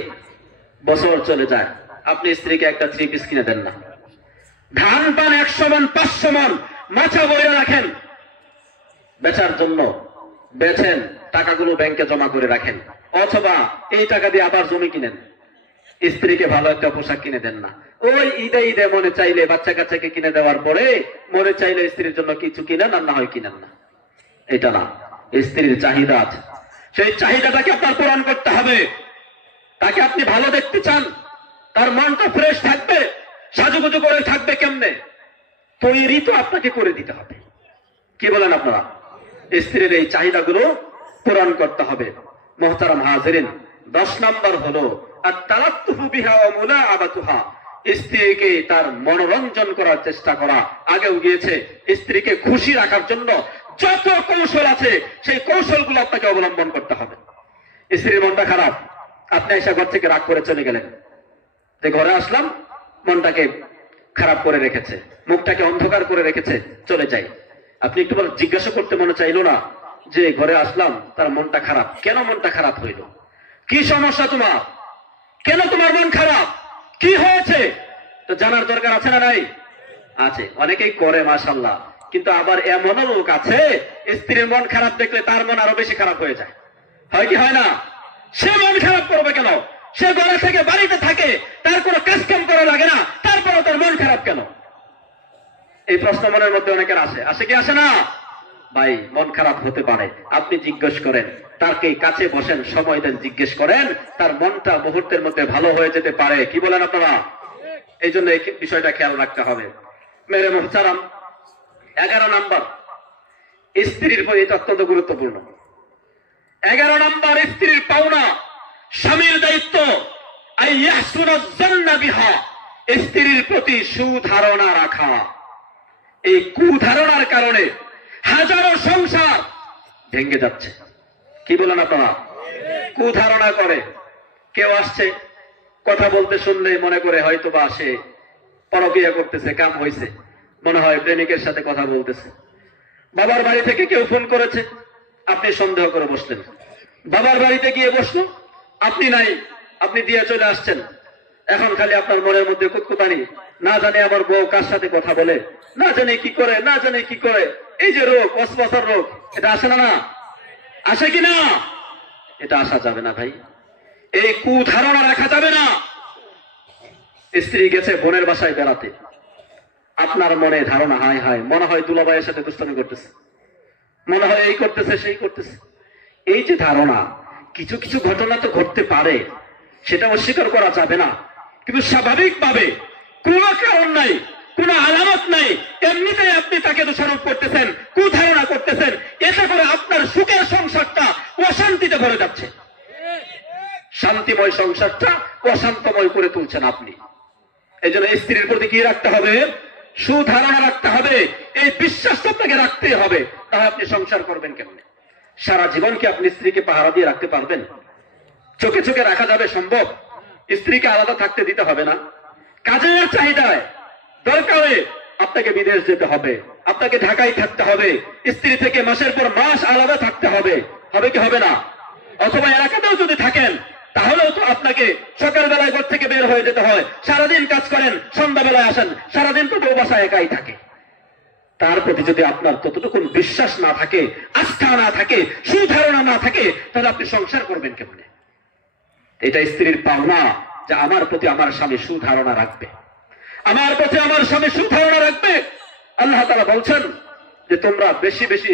বছর চলে যায়, আপনি স্ত্রীকে একটা 3 পিস কিনে দেন না। ধান পান 100 মণ 500 মণ মাছা বইরা রাখেন, বেচার জন্য বেচেন, টাকাগুলো ব্যাংকে জমা করে রাখেন, অথবা এই টাকা দিয়ে আবার জমি কিনেন। স্ত্রীকে ভালো একটা পোশাক কিনে দেন না। ওই ঈদে ঈদে মনে চাইলে বাচ্চা কাচ্চাকে কিনে দেওয়ার পরে মনে চাইলে স্ত্রীর জন্য কিছু কিনেন, আর না হয় কিনেন না। এটা না, স্ত্রীর চাহিদা আছে, সেই চাহিদাটাকে আপনার পূরণ করতে হবে। তাকে আপনি ভালো দেখতে চান, তার মনটা ফ্রেশ থাকবে, সাজুগুজু করে থাকবে কেমনে, তৈরি তো আপনাকে করে দিতে হবে। কি বলেন আপনারা? স্ত্রীর এই চাহিদাগুলো পূরণ করতে হবে। মুহতারাম হাজিরিন, 10 নম্বর হলো আত-তালাত্তুফু বিহা ওয়া মুলাআবাতুহা, স্ত্রীকে তার মনোরঞ্জন করার চেষ্টা করা। আগেও গিয়েছে, স্ত্রীকে খুশি রাখার জন্য যত কৌশল আছে সেই কৌশলগুলো আপনাকে অবলম্বন করতে হবে। স্ত্রীর মনটা খারাপ, আপনি এসে ঘর থেকে রাগ করে চলে গেলেন, যে ঘরে আসলাম মনটাকে খারাপ করে রেখেছে, মুখটাকে অন্ধকার করে রেখেছে, চলে যাই। আপনি একটু জিজ্ঞাসা করতে মনে চাইলো না যে ঘরে আসলাম, তার মনটা খারাপ, কেন মনটা খারাপ হইল, কি সমস্যা তোমার, কেন তোমার মন খারাপ, কি হয়েছে? তো জানার দরকার আছে না নাই? আছে। অনেকেই করে মাশাআল্লাহ, কিন্তু আবার এমনও লোক আছে স্ত্রীর মন খারাপ দেখলে তার মন আরো বেশি খারাপ হয়ে যায়। হয় কি হয় না? সে মন খারাপ করবে কেন? সে ঘরে থেকে বাড়িতে থাকে, তার কোনো কাজ কাম করা লাগে না, তারপরে তার মন খারাপ কেন? এই প্রশ্ন মনের মধ্যে অনেকের আসে কি আসে না? ভাই, মন খারাপ হতে পারে, আপনি জিজ্ঞেস করেন, তাকে কাছে বসেন, সময় দেন, জিজ্ঞেস করেন, তার মনটা মুহূর্তের মধ্যে ভালো হয়ে যেতে পারে। কি বলেন আপনারা? এই জন্য এই বিষয়টা খেয়াল রাখতে হবে। মেরে মুহতারাম, 11 নম্বর, স্ত্রীর প্রতি এটা অত্যন্ত গুরুত্বপূর্ণ। 11 নম্বর, স্ত্রীর পাওনা, স্বামীর দায়িত্ব আইয়াহসুনা যান্না বিহা, স্ত্রীর প্রতি সুধারণা রাখা। এই কুধারণার কারণে হাজারো সংসার ভেঙে যাচ্ছে। কি বলেন আপনারা? কুধারণা করে, কেউ আসছে, কথা বলতে শুনলে মনে করে হয়তো বা সে পরকীয়া করতেছে, কাম হয়েছে, মনে হয় প্রেমিকের সাথে কথা বলতেছে। বাবার বাড়ি থেকে কেউ ফোন করেছে, আপনি সন্দেহ করে বসলেন, বাবার বাড়িতে গিয়ে বসলো, আপনি নাই, আপনি দিয়ে চলে আসছেন। এখন খালি আপনার মনের মধ্যে কুতকুতানি, না জানে আমার বউ কার সাথে কথা বলে, না জানে কি করে, না জানে কি করে। এই যে রোগ, অস্বস্থার রোগ, এটা আসে না? না আসে কি না? এটা আসা যাবে না ভাই, এই কুধারণা রাখা যাবে না। স্ত্রী গেছে বোনের বাসায় বেড়াতে, আপনার মনে ধারণা, হায় হায়, মনে হয় দুলাভাইয়ের সাথে দুষ্টামি করতেছে, মনে হয় এই করতেছে সেই করতেছে। এই যে ধারণা, কিছু কিছু ঘটনা তো ঘটতে পারে, সেটা অস্বীকার করা যাবে না, কিন্তু স্বাভাবিকভাবে কোনো কারণ নাই, কোনো আলামত নাই, এমনিতেই আপনি তাকে দোষারোপ করতেছেন, কুধারণা করতেছেন, এতে করে আপনার সুখের সংসারটা অশান্তিতে ভরে যাচ্ছে, শান্তিময় সংসারটা অশান্তময় করে তুলছেন আপনি। এই জন্য স্ত্রীর প্রতি কি রাখতে হবে? সুধারণা রাখতে হবে, এই বিশ্বাস আপনাকে রাখতে হবে, তাহলে আপনি সংসার করবেন কেমনে? সারা জীবন কি আপনি স্ত্রীকে পাহারা দিয়ে রাখতে পারবেন? চোখে চোখে রাখা যাবে সম্ভব? স্ত্রীকে আলাদা থাকতে দিতে হবে না? কাজের চাহিদায় দরকারে আপনাকে বিদেশ যেতে হবে, আপনাকে ঢাকায় থাকতে হবে, স্ত্রী থেকে মাসের পর মাস আলাদা থাকতে হবে, হবে কি হবে না? অথবা এলাকাতেও যদি থাকেন, তাহলেও তো আপনাকে সকালবেলায় ঘর থেকে বের হয়ে যেতে হয়, সারাদিন কাজ করেন, সন্ধ্যাবেলায় আসেন, সারাদিন তো বউ বাসায় একাই থাকে। তার প্রতি যদি আপনার ততটুকু বিশ্বাস না থাকে, আস্থা না থাকে, সুধারণা না থাকে, তাহলে আপনি সংসার করবেন কেমনে? এটা স্ত্রীর পাওনা যে আমার প্রতি আমার স্বামী সুধারণা রাখবে, আমার প্রতি আমার স্বামী সুধারণা রাখবে। আল্লাহ তাআলা বলছেন যে তোমরা বেশি বেশি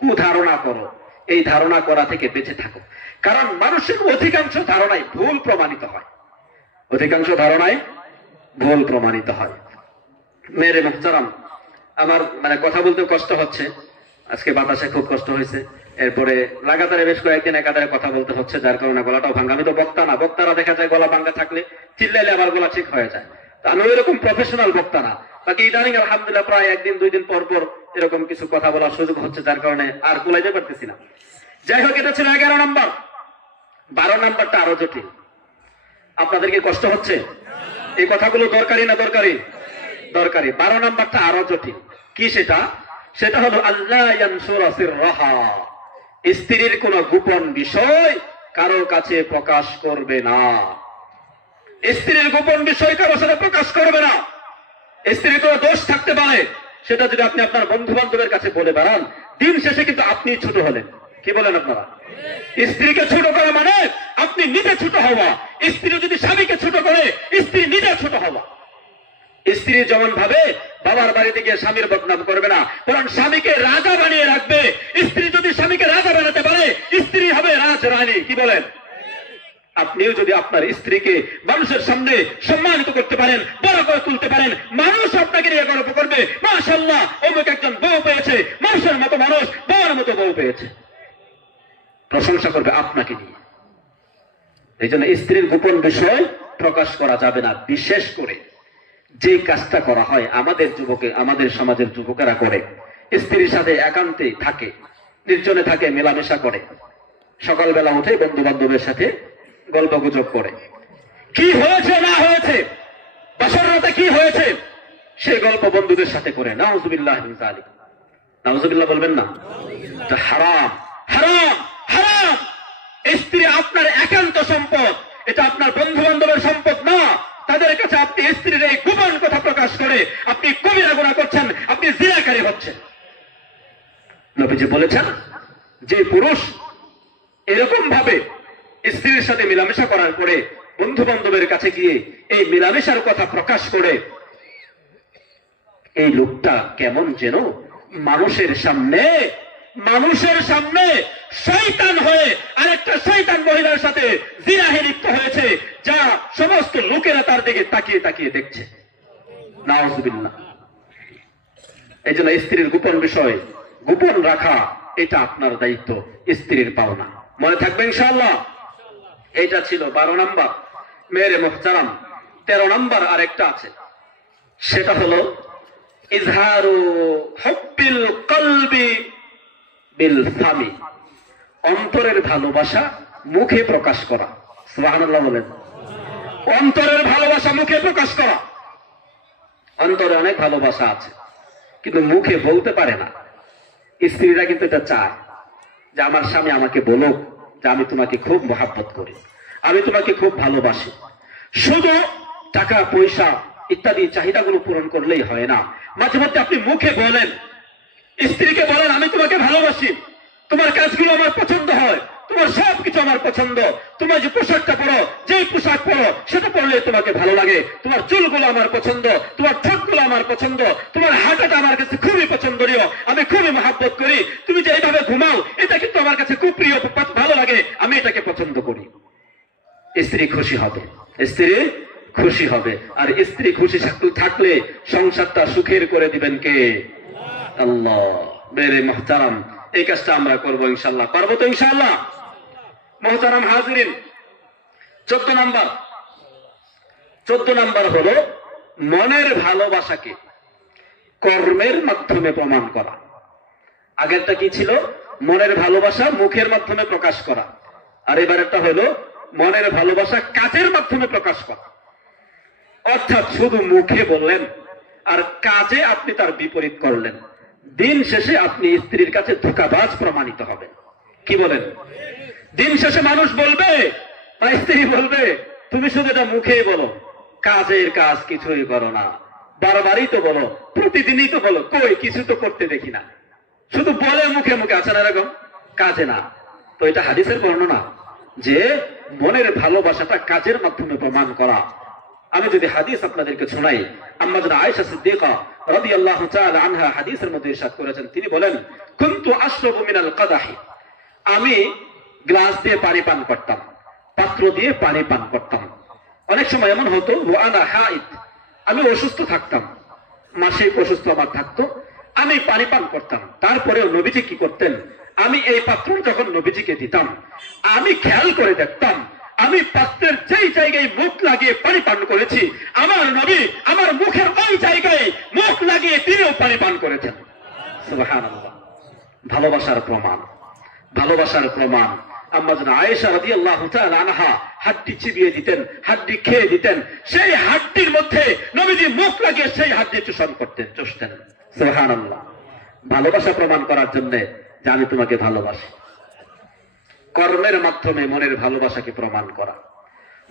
কুধারণা করো, এই ধারণা করা থেকে বেঁচে থাকো, কারণ মানুষের অধিকাংশ ধারণাই ভুল প্রমাণিত হয়, অধিকাংশ ধারণাই ভুল প্রমাণিত হয়। মেরে মুহতারাম, আমার কথা বলতে কষ্ট হচ্ছে, আজকে বাতাসে খুব কষ্ট হয়েছে, এরপরে লাগাতারে বেশ কয়েকদিন একাধারে কথা বলতে হচ্ছে, যার কারণে গলাটাও ভাঙ্গা। আমি তো বক্তা না, বক্তারা দেখা যায় গলা ভাঙ্গা থাকলে চিল্লাইলে আবার গলা ঠিক হয়ে যায়, আমি ওইরকম প্রফেশনাল বক্তা না। বাকি ইদানিং আলহামদুলিল্লাহ প্রায় 1-2 দিন পর পর এরকম কিছু কথা বলার সুযোগ হচ্ছে, যার কারণে আর কুলাইতে পারতেছি না। যাই হোক, এটা ছিল 11 নম্বর। 12 নাম্বারটা আরো জটিল। আপনাদেরকে কষ্ট হচ্ছে? এই কথাগুলো দরকারি না দরকারি? দরকারি। 12 নাম্বারটা আরো জটিল। কি সেটা? সেটা হলো আল্লাহ ইয়ানসুরা সিররাহা, স্ত্রীর কোন গোপন বিষয় কারো কাছে প্রকাশ করবে না। স্ত্রীর গোপন বিষয় কারো সাথে প্রকাশ করবে না। স্ত্রীর কোনো দোষ থাকতে পারে, সেটা যদি আপনি আপনার বন্ধু বান্ধবের কাছে বলে বেড়ান, দিন শেষে কিন্তু আপনি ছোট হলেন। কি বলেন আপনারা? স্ত্রীকে ছোট করে মানে আপনি নিজে ছোট হওয়া। স্ত্রী যদি স্বামীকে ছোট করে, স্ত্রী নিজে ছোট হওয়া। স্ত্রী যেমন ভাবে বাবার বাড়িতে গিয়ে স্বামীর বদনাম করবে না, বরং স্বামীকে রাজা বানিয়ে রাখবে। স্ত্রী যদি স্বামীকে রাজা বানাতে পারে, স্ত্রী হবে রাজরানী। কি বলেন? আপনিও যদি আপনার স্ত্রীকে মানুষের সামনে সম্মানিত করতে পারেন, বড় করে তুলতে পারেন, মানুষ আপনাকে নিয়ে গর্ব করবে, মাশাআল্লাহ অমুক একজন বউ পেয়েছে, মানুষের মতো মানুষ, বউর মতো বউ পেয়েছে, প্রশংসা করবে আপনাকে নিয়ে। এই জন্য স্ত্রীর গোপন বিষয় প্রকাশ করা যাবে না। বিশেষ করে যে কাজটা করা হয় আমাদের সমাজের যুবকেরা করে, স্ত্রীর সাথে একান্তে থাকে, নির্জনে থাকে, মেলামেশা করে, সকালবেলা উঠে বন্ধু বান্ধবের সাথে গল্প গুজব করে, কি হয়েছে না হয়েছে, বাসর রাতে কি হয়েছে, সেই গল্প বন্ধুদের সাথে করে। নাউযুবিল্লাহ মিন যালিক। নাউযুবিল্লাহ বলবেন না? এটা হারাম, হারাম, হারাম। স্ত্রী আপনার একান্ত সম্পদ, এটা আপনার বন্ধু বান্ধবের সম্পদ না। তাদের কাছে আপনি স্ত্রীর এই গোপন কথা প্রকাশ করে আপনি কবিরা গুনাহ করছেন, আপনি জিনাকারী হচ্ছেন। নবীজি বলেছেন, যে পুরুষ এরকম ভাবে স্ত্রীর সাথে মেলামেশা করার পরে বন্ধু বান্ধবের কাছে গিয়ে এই মেলামেশার কথা প্রকাশ করে, এই লোকটা কেমন যেন মানুষের সামনে শয়তান হয়ে আরেকটা শয়তান মহিলার সাথে জিনাহে লিপ্ত হয়েছে, যা সমস্ত লোকেরা তার দিকে তাকিয়ে তাকিয়ে দেখছে। নাউযুবিল্লাহ। এই জন্য স্ত্রীর গোপন বিষয় গোপন রাখা, এটা আপনার দায়িত্ব, স্ত্রীর পাওনা। মনে থাকবে ইনশাআল্লাহ। এইটা ছিল 12 নাম্বার। মেরে মুহতারাম, 13 নাম্বার আরেকটা আছে, সেটা হলো ইজহারু হুব্বিল কলবি বিল ফামি, অন্তরের ভালোবাসা মুখে প্রকাশ করা। সুবহানাল্লাহ বলেন। অন্তরের ভালোবাসা মুখে প্রকাশ করা। অন্তরে অনেক ভালোবাসা আছে, কিন্তু মুখে বলতে পারে না। স্ত্রীরা কিন্তু এটা চায় যে আমার স্বামী আমাকে বলুক যে আমি তোমাকে খুব মহব্বত করি, আমি তোমাকে খুব ভালোবাসি। শুধু টাকা পয়সা ইত্যাদি চাহিদাগুলো পূরণ করলেই হয় না, মাঝে মধ্যে আপনি মুখে বলেন, স্ত্রীকে বলেন আমি তোমাকে ভালোবাসি, তোমার কাজগুলো আমার পছন্দ হয়, তোমার সবকিছু আমার পছন্দ, তোমার যে পোশাকটা পরো, যে পোশাক পরো সেটা পরলে তোমাকে ভালো লাগে, তোমার চুলগুলো আমার পছন্দ, তোমার ঠোঁটগুলো আমার পছন্দ, তোমার হাঁটাটা আমার কাছে খুবই পছন্দনীয়, আমি খুবই মহব্বত করি, তুমি যে এইভাবে ঘুমাও এটা কিন্তু আমার কাছে খুব প্রিয়, ভালো লাগে, আমি এটাকে পছন্দ করি। স্ত্রী খুশি হবে, স্ত্রী খুশি হবে। আর স্ত্রী খুশি থাকলে সংসারটা সুখের করে দিবেন কে? আল্লাহ। মেরে মুহতারাম, এই কাজটা আমরা করবো ইনশাআল্লাহ। পারবো তো ইনশাআল্লাহ? মুহতারাম হাজিরিন, 14 নাম্বার হলো মনের ভালোবাসাকে কর্মের মাধ্যমে প্রমাণ করা। আগেরটা কি ছিল? মনের ভালোবাসা মুখের মাধ্যমে প্রকাশ করা। আর এবারেরটা হলো মনের ভালোবাসা কাজের মাধ্যমে প্রকাশ করা। অর্থাৎ শুধু মুখে বললেন আর কাজে আপনি তার বিপরীত করলেন, দিন শেষে আপনি স্ত্রীর কাছে ধোঁকাবাজ প্রমাণিত হবেন। কি বলেন? দিন শেষে মানুষ বলবে বা স্ত্রী বলবে তুমি শুধু এটা মুখেই বলো, কাজের কাজ কিছুই করো না, বারবারই তো বলো, প্রতিদিনই তো বলো, কই কিছু তো করতে দেখি না, শুধু বলে মুখে মুখে, আছেন এরকম, কাজে না। তো এটা হাদিসের বর্ণনা যে মনের ভালোবাসাটা কাজের মাধ্যমে প্রমাণ করা। আমি যদি হাদিস আপনাদেরকে শোনাই, আম্মা জানা আয়েশা সিদ্দিকা রাদিয়াল্লাহু তাআলা আনহা হাদিসের মধ্যে ইরশাদ করেছেন, তিনি বলেন কুনতু আশরাবু মিনাল কাদাহি, আমি গ্লাস দিয়ে পানি পান করতাম, পাত্র দিয়ে পানি পান করতাম। অনেক সময় এমন হতো ওয়া আনা হাইদ, আমি অসুস্থ থাকতাম, মাসিক অসুস্থ আমার থাকতো, আমি পানি পান করতাম। তারপরেও নবীজি কি করতেন, আমি এই পাত্র যখন নবীজিকে দিতাম, আমি খেয়াল করে দেখতাম আমি পাত্রের যেই জায়গায় মুখ লাগিয়ে পানি পান করেছি, আমার নবী আমার মুখের ওই জায়গায় মুখ লাগিয়ে তিনিও পানি পান করেছেন। সুবহানাল্লাহ। ভালোবাসার প্রমাণ, ভালোবাসার প্রমাণ। আম্মা জান আয়েশা রাদিয়াল্লাহু তাআলা আনহা হাড্ডি চিবিয়ে দিতেন, হাড্ডি খেয়ে দিতেন, সেই হাড্ডির মধ্যে নবীজি মুখ লাগিয়ে সেই হাড্ডি চুষণ করতেন, চুষতেন। সুবহানাল্লাহ। ভালোবাসা প্রমাণ করার জন্য যে আমি তোমাকে ভালোবাসি, কর্মের মাধ্যমে মনের ভালোবাসাকে প্রমাণ করা।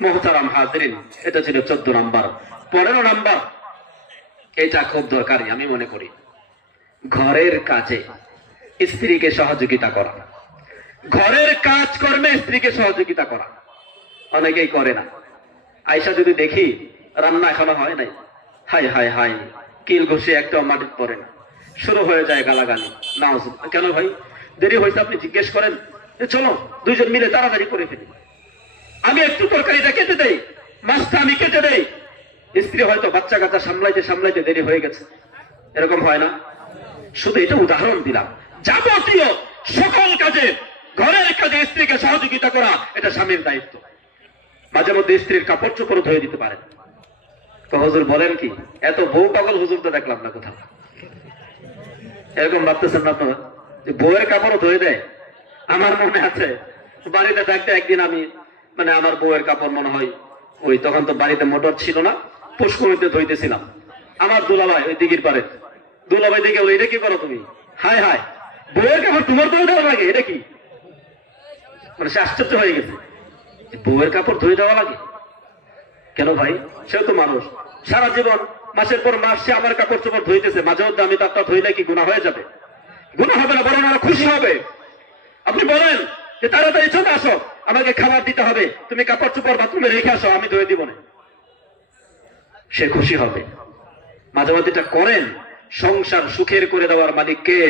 মুহতারাম হাজরিন, এটা ছিল 14 নাম্বার। 15 নাম্বার, এটা খুব দরকারি আমি মনে করি, ঘরের কাজে স্ত্রীকে সহযোগিতা করা। ঘরের কাজ কর্মে স্ত্রীকে সহযোগিতা করা অনেকেই করে না। আয়সা যদি দেখি রান্না এখনো হয় নাই, হাই হাই হাই, কিল ঘষে একটা মাটি পড়ে না, শুরু হয়ে যায় গালাগালি। না কেন ভাই দেরি হয়েছে, আপনি জিজ্ঞেস করেন, চলো দুইজন মিলে তাড়াতাড়ি করে ফেলি, আমি একটু তরকারিটা কেটে দেই, মাছটা আমি কেটে দেই। স্ত্রী হয়তো বাচ্চা কাচ্চা সামলাইতে সামলাইতে দেরি হয়ে গেছে, এরকম হয় না? শুধু এটা উদাহরণ দিলাম। যাবতীয় সকল কাজে, ঘরের কাজে স্ত্রীকে সহযোগিতা করা এটা স্বামীর দায়িত্ব। মাঝে মধ্যে স্ত্রীর কাপড় চোপড় ধুয়ে দিতে পারেন। তো হুজুর বলেন কি, এত বউ পাগল হুজুর তো দেখলাম না কোথাও। এরকম ভাবতেছেন না তো যে বউয়ের কাপড়ও ধুয়ে দেয়? আমার মনে আছে বাড়িতে থাকতে একদিন আমি আমার বউয়ের কাপড় মনে হয় ওই তখন তো বাড়িতে মোটর ছিল না, পুষ্করিতে ধুইতেছিলাম। আমার দুলাভাই ওই দিঘির পারে, দুলাভাই দেখে বলে, এটা কি করো তুমি? হায় হায়, বউয়ের কাপড় তোমার ধুয়ে দেওয়া লাগে? এটা কি? সে আশ্চর্য হয়ে গেছে, বউয়ের কাপড় ধুয়ে দেওয়া লাগে কেন ভাই? সেও তো মানুষ, সারা জীবন মাসের পর মাস সে আমার কাপড় চোপড় ধুইতেছে, মাঝে মধ্যে আমি তারটা ধুইলে কি গুনাহ হয়ে যাবে? গুনাহ হবে না, বরং আমার খুশি হবে। আপনি বলেন যে তাড়াতাড়ি চলে আসো, আমাকে খাবার দিতে হবে, তুমি কাপড় চোপড় বাথরুমে রেখে আসো, আমি ধুয়ে দিব না, সে খুশি হবে। মাঝে মধ্যে এটা করেন। সংসার সুখের করে দেওয়ার মালিক কে?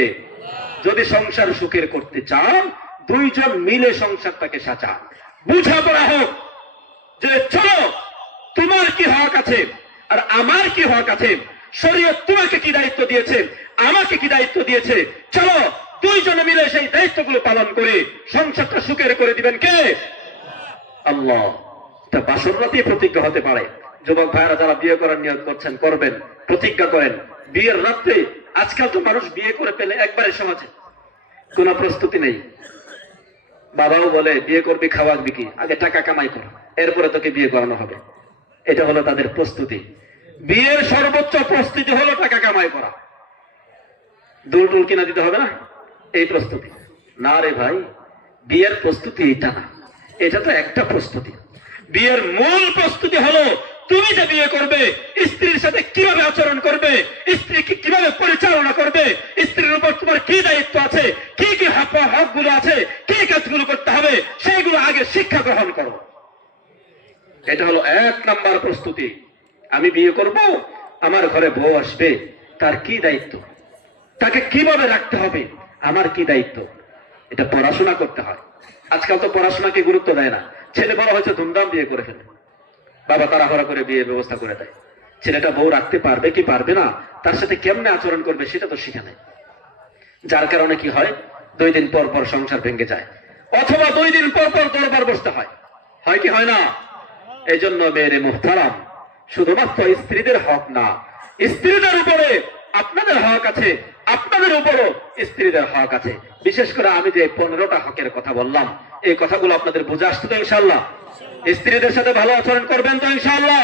যদি সংসার সুখের করতে চান, দুইজন মিলে সংসারটাকে সাজান, বুঝাপড়া হোক যে চলো তোমার কি হক আছে আর আমার কি হক আছে, শরীয়ত তোমাকে কি দায়িত্ব দিয়েছে, আমাকে কি দায়িত্ব দিয়েছে, চলো দুইজনে মিলে সেই দায়িত্বগুলো পালন করে সংসারটা সুখের করে দিবেন কে? আল্লাহ। তা বাসর রাতে প্রতিজ্ঞা হতে পারে। যুবক ভাইরা যারা বিয়ে করার নিয়ত করছেন, করবেন, প্রতিজ্ঞা করেন বিয়ের রাত্রে। আজকাল তো মানুষ বিয়ে করে পেলে একবারে সমাজে কোন প্রস্তুতি নেই। বাবাও বলে বিয়ে করবি, খাওয়াবি কি, আগে টাকা কামাই কর, এরপরে তোকে বিয়ে করানো হবে। এটা হলো তাদের প্রস্তুতি। বিয়ের সর্বোচ্চ প্রস্তুতি হলো টাকা কামাই করা। দুল টুল কিনা দিতে হবে না, এই প্রস্তুতি না রে ভাই। বিয়ের প্রস্তুতি এটা না, এটা তো একটা প্রস্তুতি। বিয়ের মূল প্রস্তুতি হলো তুমি যে বিয়ে করবে, স্ত্রীর সাথে কিভাবে আচরণ করবে, স্ত্রীকে কিভাবে পরিচালনা করবে, স্ত্রীর উপর তোমার কি দায়িত্ব আছে, কি কি হক গুলো আছে, কি কাজগুলো করতে হবে, সেইগুলো আগে শিক্ষা গ্রহণ করো। এটা হলো 1 নাম্বার প্রস্তুতি। আমি বিয়ে করব, আমার ঘরে বউ আসবে, তার কি দায়িত্ব, তাকে কিভাবে রাখতে হবে, আমার কি দায়িত্ব, এটা পড়াশোনা করতে হয়। আজকাল তো পড়াশোনাকে গুরুত্ব দেয় না। ছেলে বড় হয়েছে, ধুমধাম বিয়ে করে ফেলে, বাবা তাড়াহুড়া করে বিয়ের ব্যবস্থা করে দেয়। ছেলেটা বউ রাখতে পারবে কি পারবে না, তার সাথে কেমনে আচরণ করবে সেটা তো শিখে নেয়। যার কারণে কি হয়, 2 দিন পর পর সংসার ভেঙে যায়, অথবা 2 দিন পর পর দরবার বসতে হয়। হয় কি হয় না? এই জন্য মেয়েরে মুহতারাম, শুধুমাত্র স্ত্রীদের হক না, স্ত্রীদের উপরে আপনাদের হক আছে, আপনাদের উপরও স্ত্রীদের হক আছে। বিশেষ করে আমি যে 15টা হকের কথা বললাম, এই কথাগুলো আপনাদের বুঝে আসছে তো ইনশাআল্লাহ? স্ত্রীদের সাথে ভালো আচরণ করবেন তো ইনশাআল্লাহ?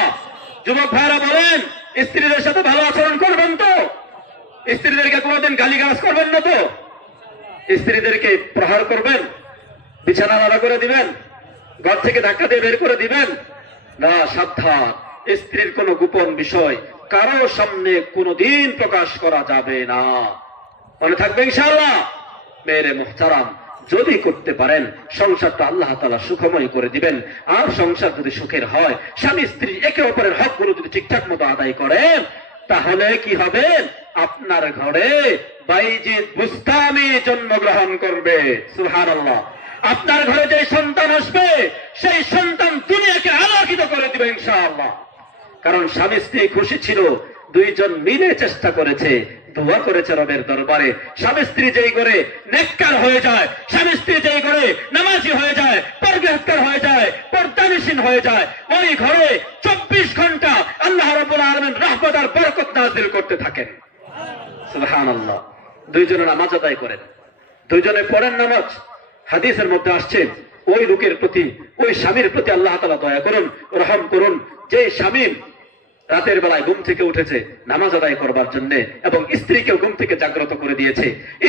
যুবক ভাইরা বলেন, স্ত্রীদের সাথে ভালো আচরণ করবেন তো? স্ত্রীদেরকে কোনোদিন গালিগালাজ করবেন না তো? স্ত্রীদেরকে প্রহার করবেন, বিছানা আলাদা করে দিবেন, ঘর থেকে ধাক্কা দিয়ে বের করে দিবেন না? সাবধান, স্ত্রীর কোনো গোপন বিষয় কারো সামনে কোনোদিন প্রকাশ করা যাবে না, মনে থাকবে ইনশাআল্লাহ? মেরে মুহতারাম, যদি করতে পারেন সংসারটা আল্লাহ তাআলা সুখময় করে দিবেন। আর সংসার যদি সুখের হয়, স্বামী স্ত্রী একে অপরের হকগুলো যদি ঠিকঠাক মতো আদায় করেন, তাহলে কি হবে? আপনার ঘরে বাইজিদ বুস্তামি জন্মগ্রহণ করবে। সুবহানাল্লাহ। আপনার ঘরে যে সন্তান আসবে, সেই সন্তান দুনিয়াকে আলোকিত করে দিবে ইনশাআল্লাহ। কারণ স্বামী স্ত্রী খুশি ছিল, 2 জন মিলে চেষ্টা করেছে, দোয়া করেছে রবের দরবারে। স্বামী স্ত্রী যেই করে নেককার হয়ে যায়, স্বামী স্ত্রী যেই করে নামাজি হয়ে যায়, পরহেজগার হয়ে যায়, পর্দানিশীন হয়ে যায়, ওই ঘরে 24 ঘন্টা আল্লাহ রাব্বুল আলামিন রহমত আর বরকত নাযিল করতে থাকেন। সুবহানাল্লাহ। 2 জনে নামাজ আদায় করেন, 2 জনে পড়েন নামাজ। হাদিসের মধ্যে আসছে, ওই লোকের প্রতি, ওই স্বামীর প্রতি আল্লাহ তাআলা দয়া করুন, রহম করুন, যে স্বামী রাতের বেলায় ঘুম থেকে উঠেছে নামাজ আদায় করবার জন্য এবং স্ত্রীকেও ঘুম থেকে জাগ্রত করে দিয়েছে।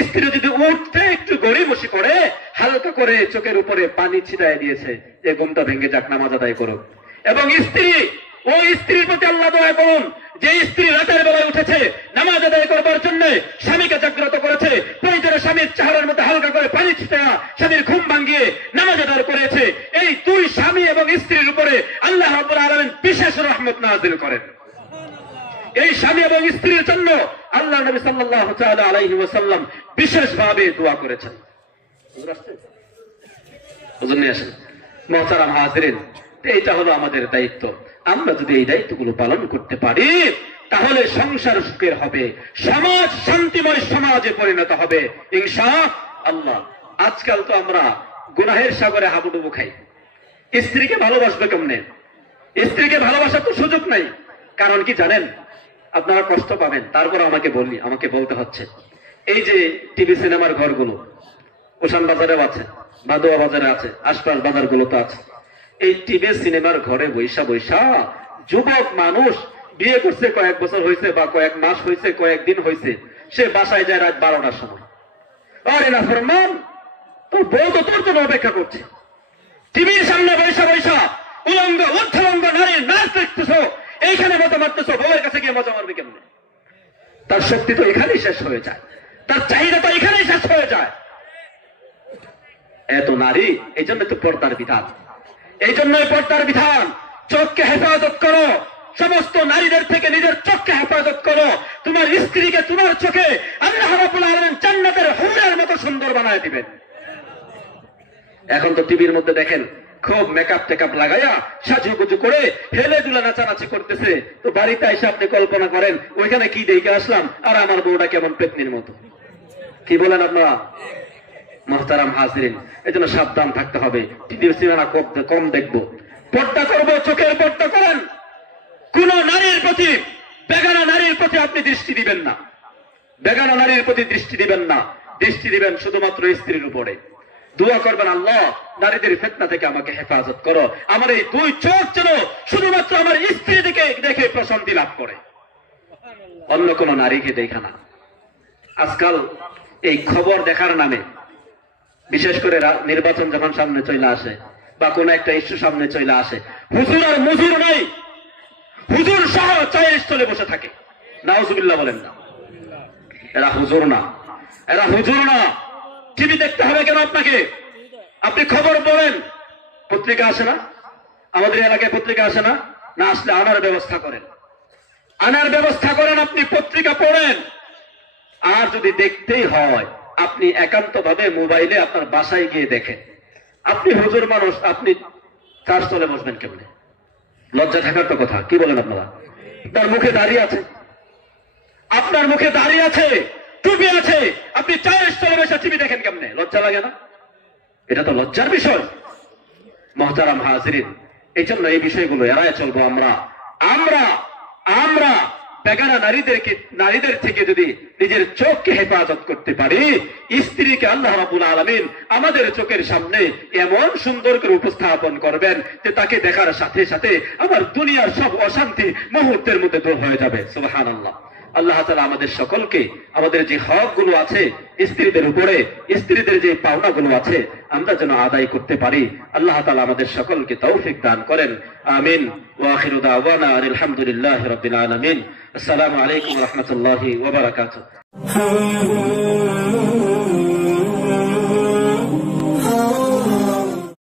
স্ত্রী যদি উঠতে একটু গড়ি বসে পড়ে, হালকা করে চোখের উপরে পানি ছিটায় দিয়েছে, যে ঘুমটা ভেঙে যাক, নামাজ আদায় করুক। এবং স্ত্রী, ওই স্ত্রীর প্রতি আল্লাহ দয়া করুন, যে স্ত্রী রাতের বেলায় উঠেছে নামাজ আদায় করবার জন্য, স্বামীকে জাগ্রত করেছে, প্রয়োজনে স্বামীর চেহারার মধ্যে হালকা করে পানি ছিটায়া স্বামীর ঘুম ভাঙিয়ে নামাজ আদায় করেছে। এই দুই স্বামী এবং স্ত্রীর উপরে আল্লাহ রাব্বুল আলামিন বিশেষ রহমত নাযিল করেন। এই স্বামী এবং স্ত্রীর জন্য আল্লাহ নবী সাল্লাল্লাহু তাআলা আলাইহি ওয়াসাল্লাম বিশেষভাবে দোয়া করেছেন। হুজুর নিয়ে আসেন। মুহতারাম হাজিরিন, এইটা হলো আমাদের দায়িত্ব। আমরা যদি এই দায়িত্বগুলো পালন করতে পারি, তাহলে সংসার সুখের হবে, সমাজ শান্তিময় সমাজে পরিণত হবে ইনশাআল্লাহ। আজকাল তো আমরা গুনাহের সাগরে হাবুডুবু খাই। স্ত্রীকে ভালোবাসবে কেমনে? স্ত্রীকে ভালোবাসার তো সুযোগ নাই। কারণ কি জানেন? আপনারা কষ্ট পাবেন, তারপর আমাকে বলতে হচ্ছে। এই যে টিভি সিনেমার ঘরগুলো ওশান বাজারেও আছে, বাদুয়া বাজারে আছে, আশপাশ বাজারগুলোতে আছে। এই টিভি সিনেমার ঘরে বৈশা বৈশা যুবক মানুষ বিয়ে করছে, কয়েক বছর হয়েছে বা কয়েক মাস হয়েছে, কয়েকদিন হয়েছে, সে বাসায় যায় রাত 12টার সময়। আরে না ফরমান, তোর বউ তো তোর জন্য অপেক্ষা করছে। টিভির সামনে বৈশা বৈশা উলঙ্গ উর্ধ্বলঙ্গ নারীর নাচ দেখতেছ, এইখানে মজা মারতেছ, বউয়ের কাছে গিয়ে মজা মারবে কেমনে? তার শক্তি তো এখানেই শেষ হয়ে যায়, তার চাহিদা তো এখানেই শেষ হয়ে যায়। এত নারী, এই জন্য তো পর্দার বিধান, এই জন্যই পর্দার বিধান। চোখকে হেফাজত করো, সমস্ত নারীদের থেকে নিজের চোখকে হেফাজত করো। তোমার স্ত্রীকে তোমার চোখে আল্লাহ রাব্বুল আলামিন জান্নাতের হুরের মতো সুন্দর বানায় দিবেন। এখন তো টিভির মধ্যে দেখেন, খুব মেকআপ টেকআপ লাগাইয়া সাজুগুজু করে হেলে দুলে নাচানাচি করতেছে। তো বাড়িতে এসে আপনি কল্পনা করেন, ওইখানে কি দেখে আসলাম, আর আমার বউটা কেমন পেতনির মতো। কি বলেন আপনারা? মুহতারাম হাজিরিন, এই জন্য সাবধান থাকতে হবে। টিভি সিনেমা কম দেখবো, পর্দা করবো, চোখের পর্দা করেন। কোন নারীর প্রতি, বেগানা নারীর প্রতি আপনি দৃষ্টি দিবেন না, বেগানা নারীর প্রতি দৃষ্টি দিবেন না। দৃষ্টি দিবেন শুধুমাত্র স্ত্রীর উপরে। দোয়া করবেন, আল্লাহ নারীদের ফিতনা থেকে আমাকে হেফাজত করো। আমার এই দুই চোখ যেন শুধুমাত্র আমার স্ত্রী দেখে প্রশান্তি লাভ করে, অন্য কোন নারীকে দেখা না। আজকাল এই খবর দেখার নামে, বিশেষ করে নির্বাচন যখন সামনে চলে আসে বা কোন একটা ইস্যু সামনে চলে আসে, হুজুর আর মুজুর নাই, হুজুর সহ চায়ের স্থলে বসে থাকে। নাউজুবিল্লাহ বলেন না, এরা হুজুর না, এরা হুজুর না। টিভি দেখতে হবে কেন আপনাকে? আপনি খবর পড়েন, পত্রিকা আসে না? আমাদের এলাকায় পত্রিকা আসে না? না আসলে আনার ব্যবস্থা করেন, আনার ব্যবস্থা করেন। আপনি পত্রিকা পড়েন। আর যদি দেখতেই হয়, আপনি একান্ত ভাবে মোবাইলে আপনার বাসায় গিয়ে দেখেন। আপনি হুজুর মানুষ, আপনি চার স্থলে বসবেন কেমনে? লজ্জা থাকার তো কথা। কি বলেন আপনারা? তার মুখে দাঁড়িয়ে আছে, আপনার মুখে দাঁড়িয়ে আছে, টুপি আছে, আপনি চায়ের স্থলে বসে টিভি দেখেন কেমনে? লজ্জা লাগে না? এটা তো লজ্জার বিষয়। মুহতারাম হাজিরিন, এই জন্য এই বিষয়গুলো এড়ায় চলবো আমরা। আমরা বেগানা নারীদের থেকে যদি নিজের চোখকে হেফাজত করতে পারি, স্ত্রীকে আল্লাহ রাব্বুল আলামিন আমাদের চোখের সামনে এমন সুন্দর করে উপস্থাপন করবেন যে তাকে দেখার সাথে সাথে আমার দুনিয়ার সব অশান্তি মুহূর্তের মধ্যে দূর হয়ে যাবে। সুবহানাল্লাহ। আল্লাহ তাআলা আমাদের সকলকে আমাদের যে হকগুলো আছে স্ত্রীদের উপরে, স্ত্রীদের যে পাওনাগুলো আছে, আমরা যেন আদায় করতে পারি। আল্লাহ তাআলা আমাদের সকলকে তৌফিক দান করেন। আমিন। ওয়া আখিরু দাওয়ানা আলহামদুলিল্লাহি রাব্বিল আলামিন। আসসালামু আলাইকুম ওয়া রাহমাতুল্লাহি ওয়া বারাকাতুহু।